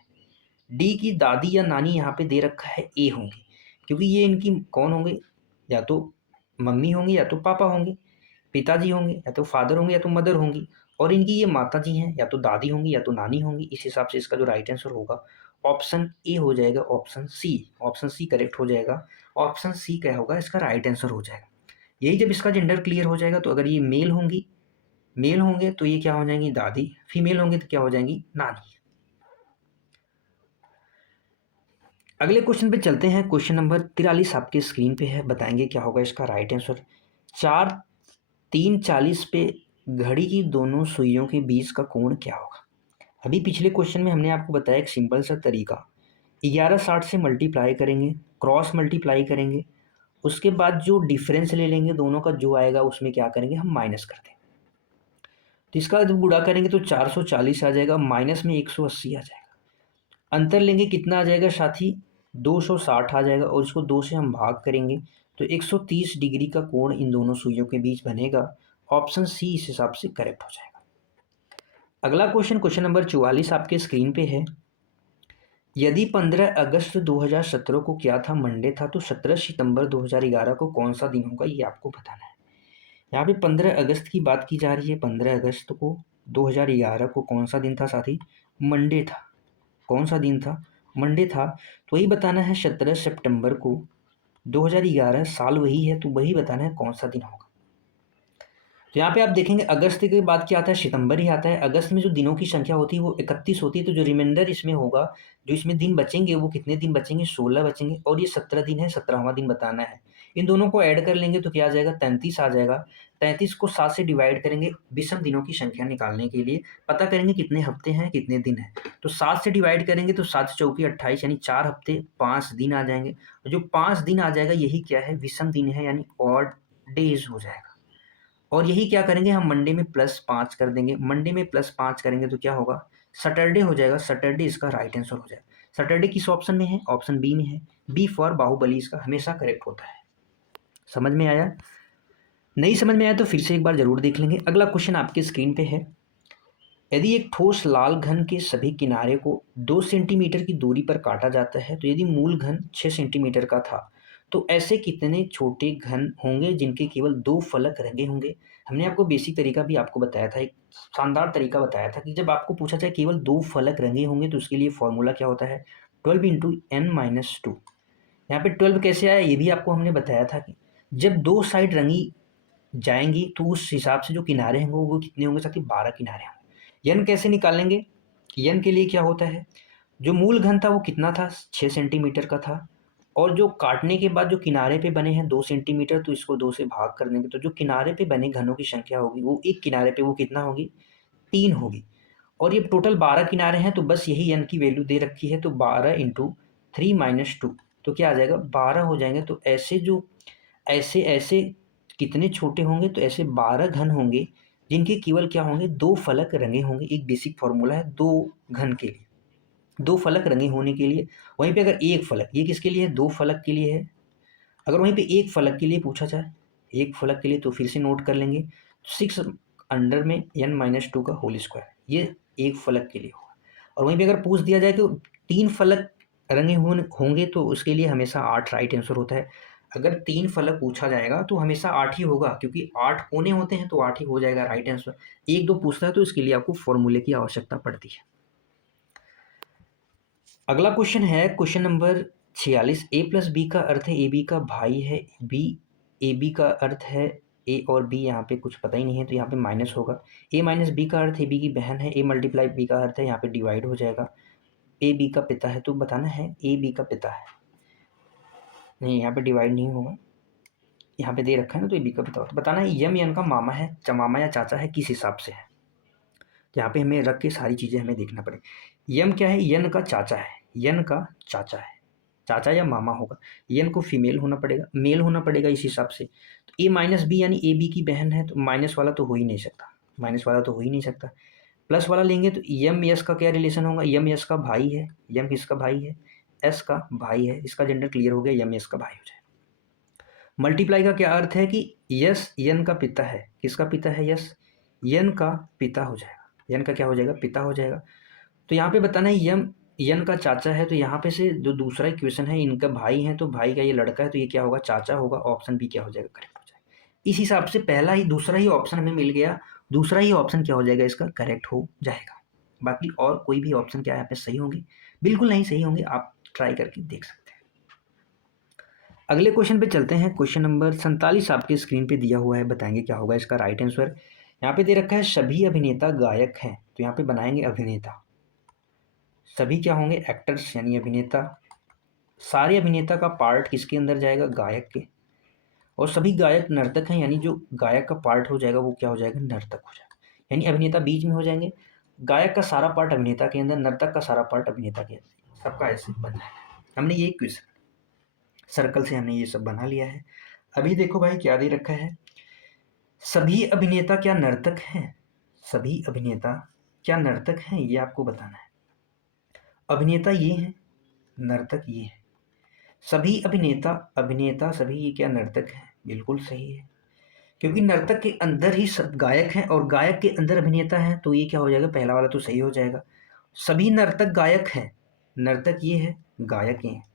डी की दादी या नानी यहाँ पे दे रखा है ए होंगी, क्योंकि ये इनकी कौन होंगे, या तो मम्मी होंगी या तो पापा होंगे, पिताजी होंगे या तो फादर होंगे या तो मदर होंगी, और इनकी ये माता जी हैं, या तो दादी होंगी या तो नानी होंगी। इस हिसाब से इसका जो राइट आंसर होगा ऑप्शन ए हो जाएगा, option C, option C correct हो जाएगा। ऑप्शन सी क्या होगा, इसका राइट आंसर हो जाएगा। यही जब इसका जेंडर क्लियर हो जाएगा, तो अगर ये मेल होंगी, मेल होंगे तो ये क्या हो जाएंगी, दादी, फीमेल होंगे तो क्या हो जाएंगी, नानी। अगले क्वेश्चन पे चलते हैं। क्वेश्चन नंबर 43 आपके स्क्रीन पे है, बताएंगे क्या होगा इसका राइट आंसर। 4:3:40 पे घड़ी की दोनों सुइयों के बीच का कोण क्या होगा। अभी पिछले क्वेश्चन में हमने आपको बताया एक सिंपल सा तरीका, 1160 से मल्टीप्लाई करेंगे, क्रॉस मल्टीप्लाई करेंगे, उसके बाद जो डिफरेंस ले लेंगे दोनों का, जो आएगा उसमें क्या करेंगे, हम माइनस कर देंगे। तो इसका जब गुणा करेंगे तो 440 आ जाएगा, माइनस में 180 आ जाएगा, अंतर लेंगे कितना आ जाएगा साथी, 260 आ जाएगा, और इसको 2 से हम भाग करेंगे तो 130 डिग्री का कोण इन दोनों सुइयों के बीच बनेगा। ऑप्शन सी इस हिसाब से करेक्ट हो जाएगा। अगला क्वेश्चन, क्वेश्चन नंबर 44 आपके स्क्रीन पे है। यदि 15 अगस्त 2017 को क्या था, मंडे था, तो 17 सितंबर 2011 को कौन सा दिन होगा, ये आपको बताना है। यहाँ पे 15 अगस्त की बात की जा रही है, 15 अगस्त को 2011 को कौन सा दिन था साथी, मंडे था। कौन सा दिन था, मंडे था। तो वही बताना है 17 सितंबर को 2011, साल वही है तो वही बताना है कौन सा दिन होगा। तो यहाँ पे आप देखेंगे अगस्त के बाद क्या आता है, सितंबर ही आता है। अगस्त में जो दिनों की संख्या होती है वो 31 होती है, तो जो रिमाइंडर इसमें होगा, जो इसमें दिन बचेंगे वो कितने दिन बचेंगे, 16 बचेंगे, और ये 17 दिन है, 17वां दिन बताना है। इन दोनों को ऐड कर लेंगे तो क्या आ जाएगा, 33 आ जाएगा। 33 को 7 से डिवाइड करेंगे विषम दिनों की संख्या निकालने के लिए, पता करेंगे कितने हफ्ते हैं कितने दिन हैं। तो 7 से डिवाइड करेंगे तो 7 चौकी 28, यानी 4 हफ्ते 5 दिन आ जाएंगे। जो 5 दिन आ जाएगा यही क्या है, विषम दिन है, यानी ऑड डेज हो जाएगा। और यही क्या करेंगे हम, मंडे में +5 कर देंगे। मंडे में +5 करेंगे तो क्या होगा, सैटरडे हो जाएगा। सैटरडे इसका राइट आंसर हो जाएगा। सैटरडे किस ऑप्शन में है, ऑप्शन बी में है। बी फॉर बाहुबली इसका हमेशा करेक्ट होता है। समझ में आया? नहीं समझ में आया तो फिर से एक बार जरूर देख लेंगे। अगला क्वेश्चन आपके स्क्रीन पे है, यदि एक ठोस लाल घन के सभी किनारे को 2 सेंटीमीटर की दूरी पर काटा जाता है, तो यदि मूल घन 6 सेंटीमीटर का था, तो ऐसे कितने छोटे घन होंगे जिनके केवल 2 फलक रंगे होंगे। हमने आपको बेसिक तरीका भी आपको बताया था, एक शानदार तरीका बताया था कि जब आपको पूछा जाए केवल 2 फलक रंगे होंगे तो उसके लिए फॉर्मूला क्या होता है, 12 इंटू n-2। यहाँ पे 12 कैसे आया ये भी आपको हमने बताया था कि जब 2 साइड रंगी जाएंगी तो उस हिसाब से जो किनारे होंगे वो कितने होंगे, साथ ही 12 किनारे होंगे। यन कैसे निकालेंगे, यन के लिए क्या होता है, जो मूल घन था वो कितना था, 6 सेंटीमीटर का था, और जो काटने के बाद जो किनारे पे बने हैं 2 सेंटीमीटर, तो इसको 2 से भाग कर देंगे, तो जो किनारे पे बने घनों की संख्या होगी वो एक किनारे पे वो कितना होगी, 3 होगी। और ये टोटल 12 किनारे हैं, तो बस यही n की वैल्यू दे रखी है, तो 12 इंटू 3-2, तो क्या आ जाएगा, 12 हो जाएंगे। तो ऐसे जो ऐसे ऐसे कितने छोटे होंगे, तो ऐसे 12 घन होंगे जिनके केवल क्या होंगे, 2 फलक रंगे होंगे। एक बेसिक फॉर्मूला है 2 घन के लिए, 2 फलक रंगे होने के लिए। वहीं पे अगर एक फलक, ये किसके लिए है, 2 फलक के लिए है। अगर वहीं पे एक फलक के लिए पूछा जाए, एक फलक के लिए, तो फिर से नोट कर लेंगे, 6 अंडर में n-2 का होल स्क्वायर, ये एक फलक के लिए होगा। और वहीं पे अगर पूछ दिया जाए कि 3 फलक रंगे होंगे तो उसके लिए हमेशा 8 राइट आंसर होता है। अगर 3 फलक पूछा जाएगा तो हमेशा 8 ही होगा, क्योंकि 8 कोने होते हैं तो 8 ही हो जाएगा राइट आंसर। 1-2 पूछता है तो इसके लिए आपको फॉर्मूले की आवश्यकता पड़ती है। अगला क्वेश्चन है question number 46। a plus B का अर्थ है ए बी का भाई है, बी ए बी का अर्थ है ए और बी, यहाँ पे कुछ पता ही नहीं है तो यहाँ पे माइनस होगा। a माइनस बी का अर्थ ए बी की बहन है, a मल्टीप्लाई बी का अर्थ है यहाँ पे डिवाइड हो जाएगा। ए बी का पिता है, तो बताना है ए बी का पिता है, नहीं यहाँ पे डिवाइड नहीं होगा, यहाँ पे दे रखा है ना, तो ए बी का पिता होता है। बताना है यम यन का मामा है, मामा या चाचा है, किस हिसाब से है। यहाँ पे हमें रख के सारी चीज़ें हमें देखना पड़ेगी। यम क्या है, यन का चाचा है, यन का चाचा है, चाचा या मामा होगा। यन को फीमेल होना पड़ेगा, मेल होना पड़ेगा इस हिसाब से। तो ए माइनस बी यानी ए बी की बहन है, तो माइनस वाला तो हो ही नहीं सकता, माइनस वाला तो हो ही नहीं सकता। प्लस वाला लेंगे तो यम यस का क्या रिलेशन होगा, यम यस का भाई है, यम किसका भाई है, एस का भाई है, इसका जेंडर क्लियर हो गया, यम यस का भाई हो जाए। मल्टीप्लाई का क्या अर्थ है कि यस यन का पिता है, किसका पिता है, यस यन का पिता हो जाएगा, यन का क्या हो जाएगा, पिता हो जाएगा। तो यहाँ पे बताना है यम यन का चाचा है, तो यहाँ पे से जो दूसरा इक्वेशन है, इनका भाई है तो भाई का ये लड़का है, तो ये क्या होगा, चाचा होगा। ऑप्शन बी क्या हो जाएगा, करेक्ट हो जाएगा। इस हिसाब से पहला ही दूसरा ही ऑप्शन हमें मिल गया, दूसरा ही ऑप्शन क्या हो जाएगा, इसका करेक्ट हो जाएगा। बाकी और कोई भी ऑप्शन क्या है यहाँ पे सही होंगे, बिल्कुल नहीं सही होंगे, आप ट्राई करके देख सकते हैं। अगले क्वेश्चन पे चलते हैं। क्वेश्चन नंबर 47 आपके स्क्रीन पे दिया हुआ है, बताएंगे क्या होगा इसका राइट आंसर। यहाँ पे दे रखा है सभी अभिनेता गायक हैं, तो यहाँ पे बनाएंगे अभिनेता, सभी क्या होंगे, एक्टर्स यानी अभिनेता। सारे अभिनेता का पार्ट किसके अंदर जाएगा, गायक के। और सभी गायक नर्तक हैं, यानी जो गायक का पार्ट हो जाएगा वो क्या हो जाएगा, नर्तक हो जाएगा, यानी अभिनेता बीच में हो जाएंगे। गायक का सारा पार्ट अभिनेता के अंदर, नर्तक का सारा पार्ट अभिनेता के अंदर, सबका ऐसे बना है। हमने ये क्वेश्चन सर्कल से हमने ये सब बना लिया है। अभी देखो भाई क्या दे रखा है, सभी अभिनेता क्या नर्तक हैं, सभी अभिनेता क्या नर्तक हैं, ये आपको बताना है। अभिनेता ये हैं, नर्तक ये है। सभी अभिनेता, अभिनेता सभी ये क्या नर्तक हैं, बिल्कुल सही है, क्योंकि नर्तक के अंदर ही सब गायक हैं और गायक के अंदर अभिनेता हैं, तो ये क्या हो जाएगा, पहला वाला तो सही हो जाएगा। सभी नर्तक गायक हैं, नर्तक ये है, गायक ये हैं।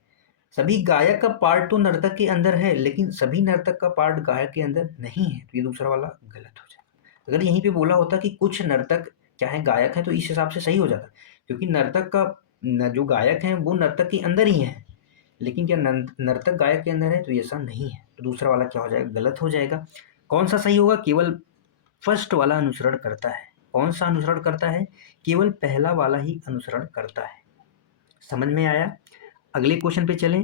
सभी गायक का पार्ट तो नर्तक के अंदर है, लेकिन सभी नर्तक का पार्ट गायक के अंदर नहीं है, तो ये दूसरा वाला गलत हो जाएगा। अगर यहीं पे बोला होता कि कुछ नर्तक क्या है, गायक है, तो इस हिसाब से सही हो जाता, क्योंकि नर्तक का जो गायक हैं वो नर्तक के अंदर ही है, लेकिन क्या नर्तक गायक के अंदर है, तो ऐसा नहीं है, तो दूसरा वाला क्या हो जाएगा, गलत हो जाएगा। कौन सा सही होगा, केवल फर्स्ट वाला अनुसरण करता है। कौन सा अनुसरण करता है? केवल पहला वाला ही अनुसरण करता है। समझ में आया? अगले क्वेश्चन पे चलें।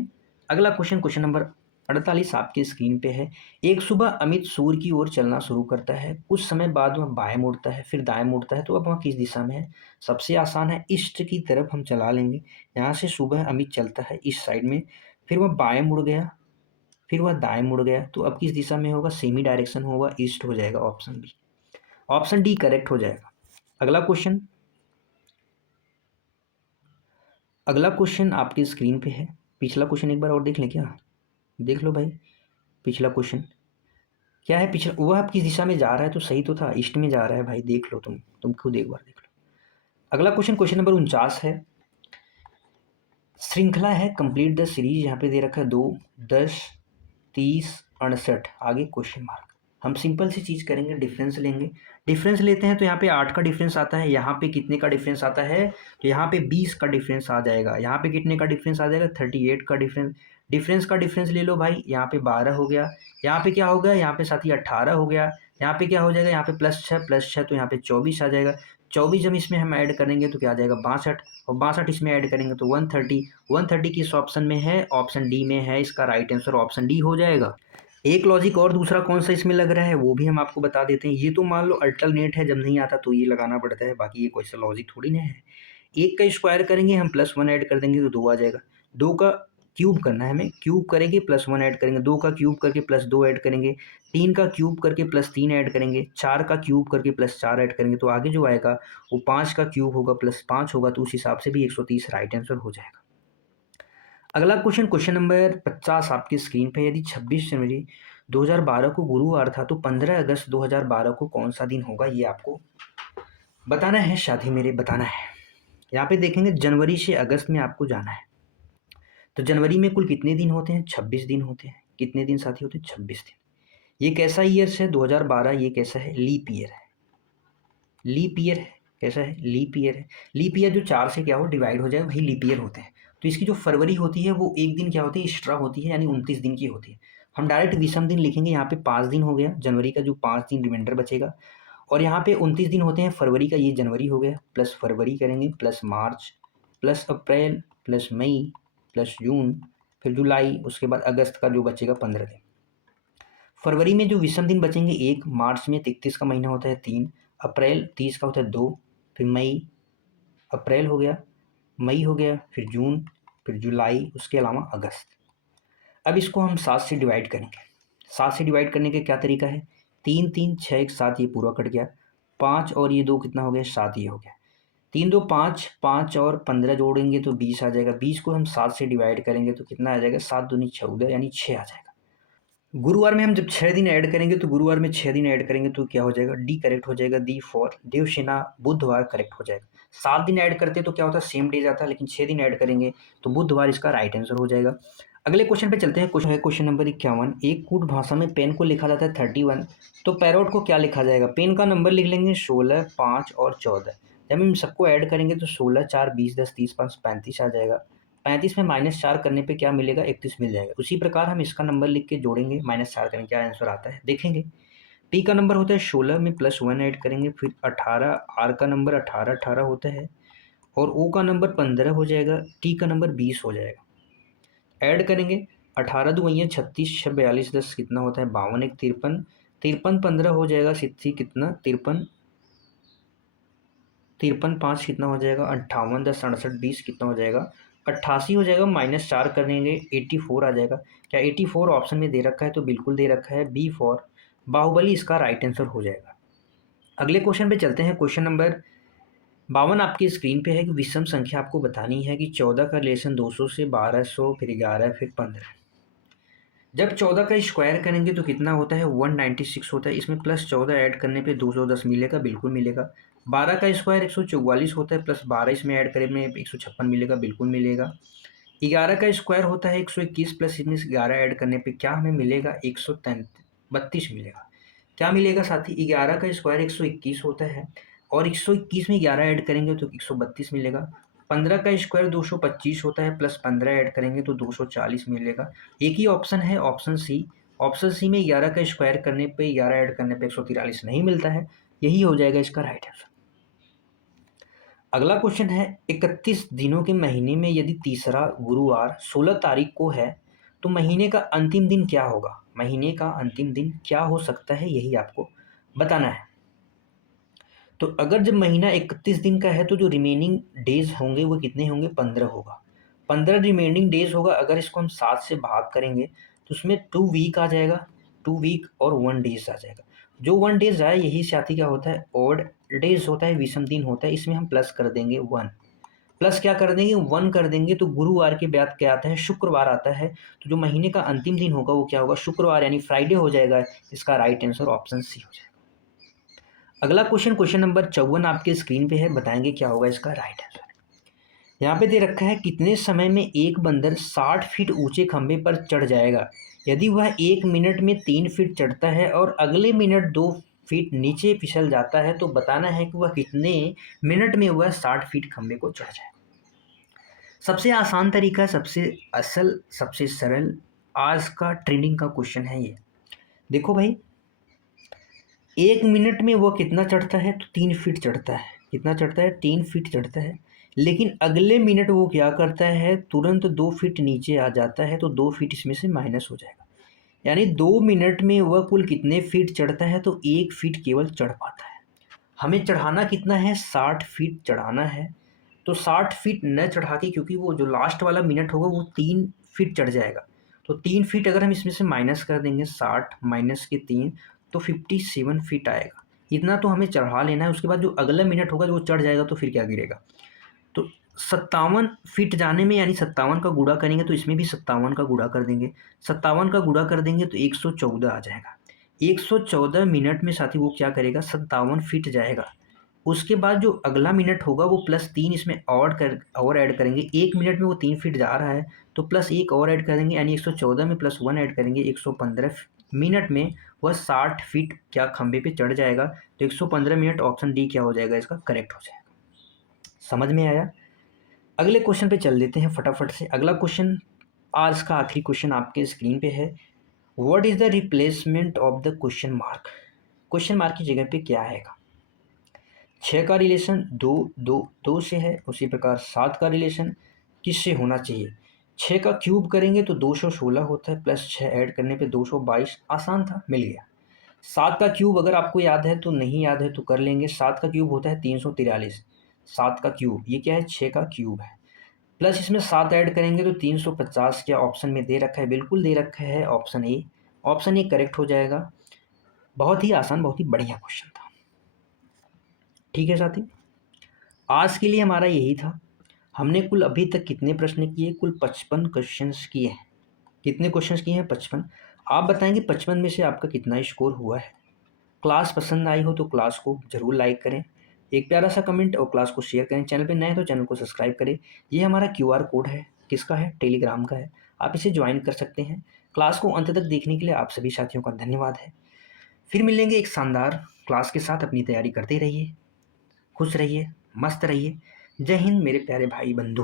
अगला क्वेश्चन, क्वेश्चन नंबर 48 आपकी स्क्रीन पे है। एक सुबह अमित सूर्य की ओर चलना शुरू करता है। कुछ समय बाद वह बाएं मुड़ता है, फिर दाएं मुड़ता है, तो अब वह किस दिशा में है? सबसे आसान है, ईस्ट की तरफ हम चला लेंगे। यहाँ से सुबह अमित चलता है इस साइड में, फिर वह बाएं मुड़ गया, फिर वह दाएं मुड़ गया, तो अब किस दिशा में होगा? सेमी डायरेक्शन होगा, ईस्ट हो जाएगा। Option B, option D correct हो जाएगा। अगला क्वेश्चन, अगला क्वेश्चन आपकी स्क्रीन पे है। पिछला क्वेश्चन एक बार और देख लें क्या? देख लो भाई, पिछला क्वेश्चन क्या है? पिछला वह आप किस दिशा में जा रहा है? तो सही तो था, ईस्ट में जा रहा है भाई। देख लो, तुम खुद एक बार देख लो। अगला क्वेश्चन, क्वेश्चन नंबर 49 है। श्रृंखला है कंप्लीट द सीरीज, यहाँ पे दे रखा है 2, 10, 30, 68, आगे क्वेश्चन मार्क। हम सिंपल सी चीज़ करेंगे, डिफरेंस लेंगे। डिफरेंस लेते हैं तो यहाँ पे 8 का डिफरेंस आता है, यहाँ पे कितने का डिफरेंस आता है? तो यहाँ पे 20 का डिफरेंस आ जाएगा। यहाँ पे कितने का डिफरेंस आ जाएगा? 38 का डिफरेंस। डिफरेंस का डिफरेंस ले लो भाई, यहाँ पे 12 हो गया, यहाँ पे क्या हो गया? यहाँ पे साथी 18 हो गया, यहाँ पे क्या हो जाएगा? यहाँ पे +6 तो यहाँ पे 24 आ जाएगा। 24 जब इसमें हम ऐड करेंगे तो क्या आ जाएगा? 62, और 62 इसमें ऐड करेंगे तो 130। 130 किस ऑप्शन में है? ऑप्शन डी में है। इसका राइट आंसर ऑप्शन डी हो जाएगा। एक लॉजिक और दूसरा कौन सा इसमें लग रहा है वो भी हम आपको बता देते हैं। ये तो मान लो अल्टरनेट है, जब नहीं आता तो ये लगाना पड़ता है, बाकी ये कोई सा लॉजिक थोड़ी ना है। एक का स्क्वायर करेंगे हम, +1 ऐड कर देंगे तो 2 आ जाएगा। 2 का क्यूब करना है हमें, क्यूब करेंगे +1 ऐड करेंगे, 2 का क्यूब करके +2 ऐड करेंगे, 3 का क्यूब करके +3 ऐड करेंगे, 4 का क्यूब करके +4 ऐड करेंगे, तो आगे जो आएगा वो 5 का क्यूब होगा +5 होगा, तो उस हिसाब से भी 130 राइट आंसर हो जाएगा। अगला क्वेश्चन, क्वेश्चन नंबर 50 आपकी स्क्रीन पे। यदि 26 जनवरी 2012 को गुरुवार था तो 15 अगस्त 2012 को कौन सा दिन होगा? ये आपको बताना है साथी मेरे, बताना है। यहाँ पे देखेंगे जनवरी से अगस्त में आपको जाना है। तो जनवरी में कुल कितने दिन होते हैं? 26 दिन होते हैं। कितने दिन साथी होते हैं? 26 दिन। ये कैसा ईयर्स है? 2012। ये कैसा है? लीप ईयर है। लीप ईयर है। कैसा है? लीप ईयर है। लीप ईयर जो 4 से क्या हो डिवाइड हो जाए वही लीप ईयर होते हैं। तो इसकी जो फरवरी होती है वो एक दिन क्या होती है? एक्स्ट्रा होती है, यानी 29 दिन की होती है। हम डायरेक्ट विषम दिन लिखेंगे। यहाँ पे 5 दिन हो गया, जनवरी का जो 5 दिन रिमाइंडर बचेगा, और यहाँ पे 29 दिन होते हैं फरवरी का, ये जनवरी हो गया, प्लस फरवरी करेंगे, प्लस मार्च, प्लस अप्रैल, प्लस मई, प्लस जून, फिर जुलाई, उसके बाद अगस्त का जो बचेगा 15 दिन। फरवरी में जो विषम दिन बचेंगे 1, मार्च में 31 का महीना होता है 3, अप्रैल 30 का होता है 2, फिर मई, अप्रैल हो गया, मई हो गया, फिर जून, फिर जुलाई, उसके अलावा अगस्त। अब इसको हम 7 से डिवाइड करेंगे। 7 से डिवाइड करने का क्या तरीका है? 3 3 6 1 7, ये पूरा कट गया, 5 और ये 2 कितना हो गया? 7, ये हो गया। 3 2 5, 5 और 15 जोड़ेंगे तो 20 आ जाएगा। 20 को हम 7 से डिवाइड करेंगे तो कितना आ जाएगा? 7 दूनी 14, यानी 6 आ जाएगा। गुरुवार में हम जब 6 दिन ऐड करेंगे तो गुरुवार में 6 दिन ऐड करेंगे तो क्या हो जाएगा? डी करेक्ट हो जाएगा। डी फॉर देवसेना बुधवार करेक्ट हो जाएगा। 7 दिन ऐड करते तो क्या होता है? सेम डे जाता, लेकिन 6 दिन ऐड करेंगे तो बुधवार इसका राइट आंसर हो जाएगा। अगले क्वेश्चन पे चलते हैं। क्वेश्चन है क्वेश्चन नंबर 51। एक कूट भाषा में पेन को लिखा जाता है 31, तो पैरोट को क्या लिखा जाएगा? पेन का नंबर लिख लेंगे 16, 5 और 14। जब हम सबको ऐड करेंगे तो 16 4 20 10 30 5 35 आ जाएगा। 35 में -4 करने पे क्या मिलेगा? 31 मिल जाएगा। उसी प्रकार हम इसका नंबर लिख के जोड़ेंगे, -4 करेंगे, क्या आंसर आता है देखेंगे। पी का नंबर होता है 16 में +1 ऐड करेंगे, फिर 18, आर का नंबर 18 18 होता है, और ओ का नंबर 15 हो जाएगा, टी का नंबर 20 हो जाएगा। ऐड करेंगे 18 2 36, 6 42 10 कितना होता है? 52 1 53, 53 15 हो जाएगा, सिद्धि कितना? 53, 53 5 कितना हो जाएगा? 58 10 67 20 कितना हो जाएगा? 88 हो जाएगा। -4 करेंगे 84 आ जाएगा। क्या 84 ऑप्शन में दे रखा है? तो बिल्कुल दे रखा है, बी फॉर बाहुबली इसका राइट आंसर हो जाएगा। अगले क्वेश्चन पे चलते हैं। क्वेश्चन नंबर 52 आपकी स्क्रीन पे है कि विषम संख्या आपको बतानी है कि 14 का रिलेशन 200 से, 1200, फिर 11, फिर 15। जब 14 का स्क्वायर करेंगे तो कितना होता है? 196 होता है। इसमें +14 ऐड करने पे 210 मिलेगा, बिल्कुल मिलेगा। 12 का स्क्वायर 144 होता है, +12 इसमें ऐड करें में 156 मिलेगा, बिल्कुल मिलेगा। 11 का स्क्वायर होता है 121, प्लस इसमें 11 ऐड करने पे क्या हमें मिलेगा? 132 मिलेगा। क्या मिलेगा साथी? 11 का स्क्वायर 121 होता है, और 121 में 11 ऐड करेंगे तो 132 मिलेगा। 15 का स्क्वायर 225 होता है, प्लस 15 ऐड करेंगे तो 240 मिलेगा। एक ही ऑप्शन है, ऑप्शन सी ऑप्शन सी में 11 का स्क्वायर करने पे 11 ऐड करने पे 143 नहीं मिलता है, यही हो जाएगा इसका राइट आंसर। अगला क्वेश्चन है 31 दिनों के महीने में यदि तीसरा गुरुवार 16 तारीख को है तो महीने का अंतिम दिन क्या होगा? महीने का अंतिम दिन क्या हो सकता है, यही आपको बताना है। तो अगर जब महीना 31 दिन का है तो जो रिमेनिंग डेज होंगे वो कितने होंगे? 15 होगा। 15 रिमेनिंग डेज होगा। अगर इसको हम 7 से भाग करेंगे तो उसमें 2 वीक आ जाएगा, 2 वीक और 1 डेज आ जाएगा। जो 1 डेज आए यही साथी क्या होता है? ऑड डेज होता है, विषम दिन होता है। इसमें हम प्लस कर देंगे 1, प्लस क्या कर देंगे? 1 कर देंगे तो गुरुवार के बाद क्या आता है? शुक्रवार आता है। तो जो महीने का अंतिम दिन होगा वो क्या होगा? शुक्रवार यानी फ्राइडे हो जाएगा। इसका राइट आंसर ऑप्शन सी हो जाएगा। अगला क्वेश्चन, क्वेश्चन नंबर 54 आपके स्क्रीन पे है, बताएंगे क्या होगा इसका राइट आंसर। यहाँ पे दे रखा है कितने समय में एक बंदर 60 फीट ऊंचे खंभे पर चढ़ जाएगा? यदि वह 1 मिनट में 3 फीट चढ़ता है और अगले मिनट 2 फीट नीचे फिसल जाता है तो बताना है कि वह कितने मिनट में वह 60 फीट खंभे को चढ़ जाए। सबसे आसान तरीका, सबसे असल, सबसे सरल आज का ट्रेंडिंग का क्वेश्चन है ये। देखो भाई, 1 मिनट में वो कितना चढ़ता है? तो 3 फीट चढ़ता है। कितना चढ़ता है? 3 फीट चढ़ता है। लेकिन अगले मिनट वो क्या करता है? तुरंत 2 फीट नीचे आ जाता है, तो 2 फीट इसमें से माइनस हो जाएगा। यानी 2 मिनट में वह कुल कितने फीट चढ़ता है? तो 1 फीट केवल चढ़ पाता है। हमें चढ़ाना कितना है? 60 फीट चढ़ाना है। तो 60 फीट न चढ़ा के, क्योंकि वो जो लास्ट वाला मिनट होगा वो 3 फीट चढ़ जाएगा, तो 3 फीट अगर हम इसमें से माइनस कर देंगे, 60 माइनस के 3 तो 57 फीट आएगा। इतना तो हमें चढ़ा लेना है। उसके बाद जो अगला मिनट होगा जो चढ़ जाएगा तो फिर क्या गिरेगा? तो 57 फीट जाने में, यानी 57 का गुणा करेंगे तो इसमें भी 57 का गुणा कर देंगे। 57 का गुणा कर देंगे तो 114 आ जाएगा। 114 मिनट में साथी वो क्या करेगा? 57 फीट जाएगा। उसके बाद जो अगला मिनट होगा वो +3 इसमें और ऐड करेंगे। 1 मिनट में वो 3 फीट जा रहा है तो +1 और ऐड करेंगे, यानी 114 में +1 ऐड करेंगे, 115 मिनट में वह 60 फीट क्या खंभे पे चढ़ जाएगा। तो 115 मिनट, ऑप्शन डी क्या हो जाएगा? इसका करेक्ट हो जाएगा। समझ में आया? अगले क्वेश्चन पे चल देते हैं फटाफट से। अगला क्वेश्चन, आज का आखिरी क्वेश्चन आपके स्क्रीन पे है। What is the replacement of the question mark? Question mark की जगह पे क्या आएगा? 6 का रिलेशन 2 से है, उसी प्रकार 7 का रिलेशन किससे होना चाहिए? 6 का क्यूब करेंगे तो 216 होता है, प्लस 6 ऐड करने पे 222। आसान था, मिल गया। 7 का क्यूब अगर आपको याद है तो, नहीं याद है तो कर लेंगे। 7 का क्यूब होता है 343। 7 का क्यूब ये क्या है? 6 का क्यूब है। प्लस इसमें 7 ऐड करेंगे तो 350। क्या ऑप्शन में दे रखा है? बिल्कुल दे रखा है, option A. Option A correct हो जाएगा। बहुत ही आसान, बहुत ही बढ़िया क्वेश्चन था। ठीक है साथी, आज के लिए हमारा यही था। हमने कुल अभी तक कितने प्रश्न किए? कुल 55 क्वेश्चंस किए हैं। कितने क्वेश्चंस किए हैं? 55। आप बताएंगे 55 में से आपका कितना स्कोर हुआ है? क्लास पसंद आई हो तो क्लास को ज़रूर लाइक करें, एक प्यारा सा कमेंट और क्लास को शेयर करें। चैनल पे नए हैं तो चैनल को सब्सक्राइब करें। ये हमारा QR कोड है, किसका है? टेलीग्राम का है। आप इसे ज्वाइन कर सकते हैं। क्लास को अंत तक देखने के लिए आप सभी साथियों का धन्यवाद है। फिर मिलेंगे एक शानदार क्लास के साथ। अपनी तैयारी करते रहिए, खुश रहिए, मस्त रहिए। जय हिंद मेरे प्यारे भाई बंधु।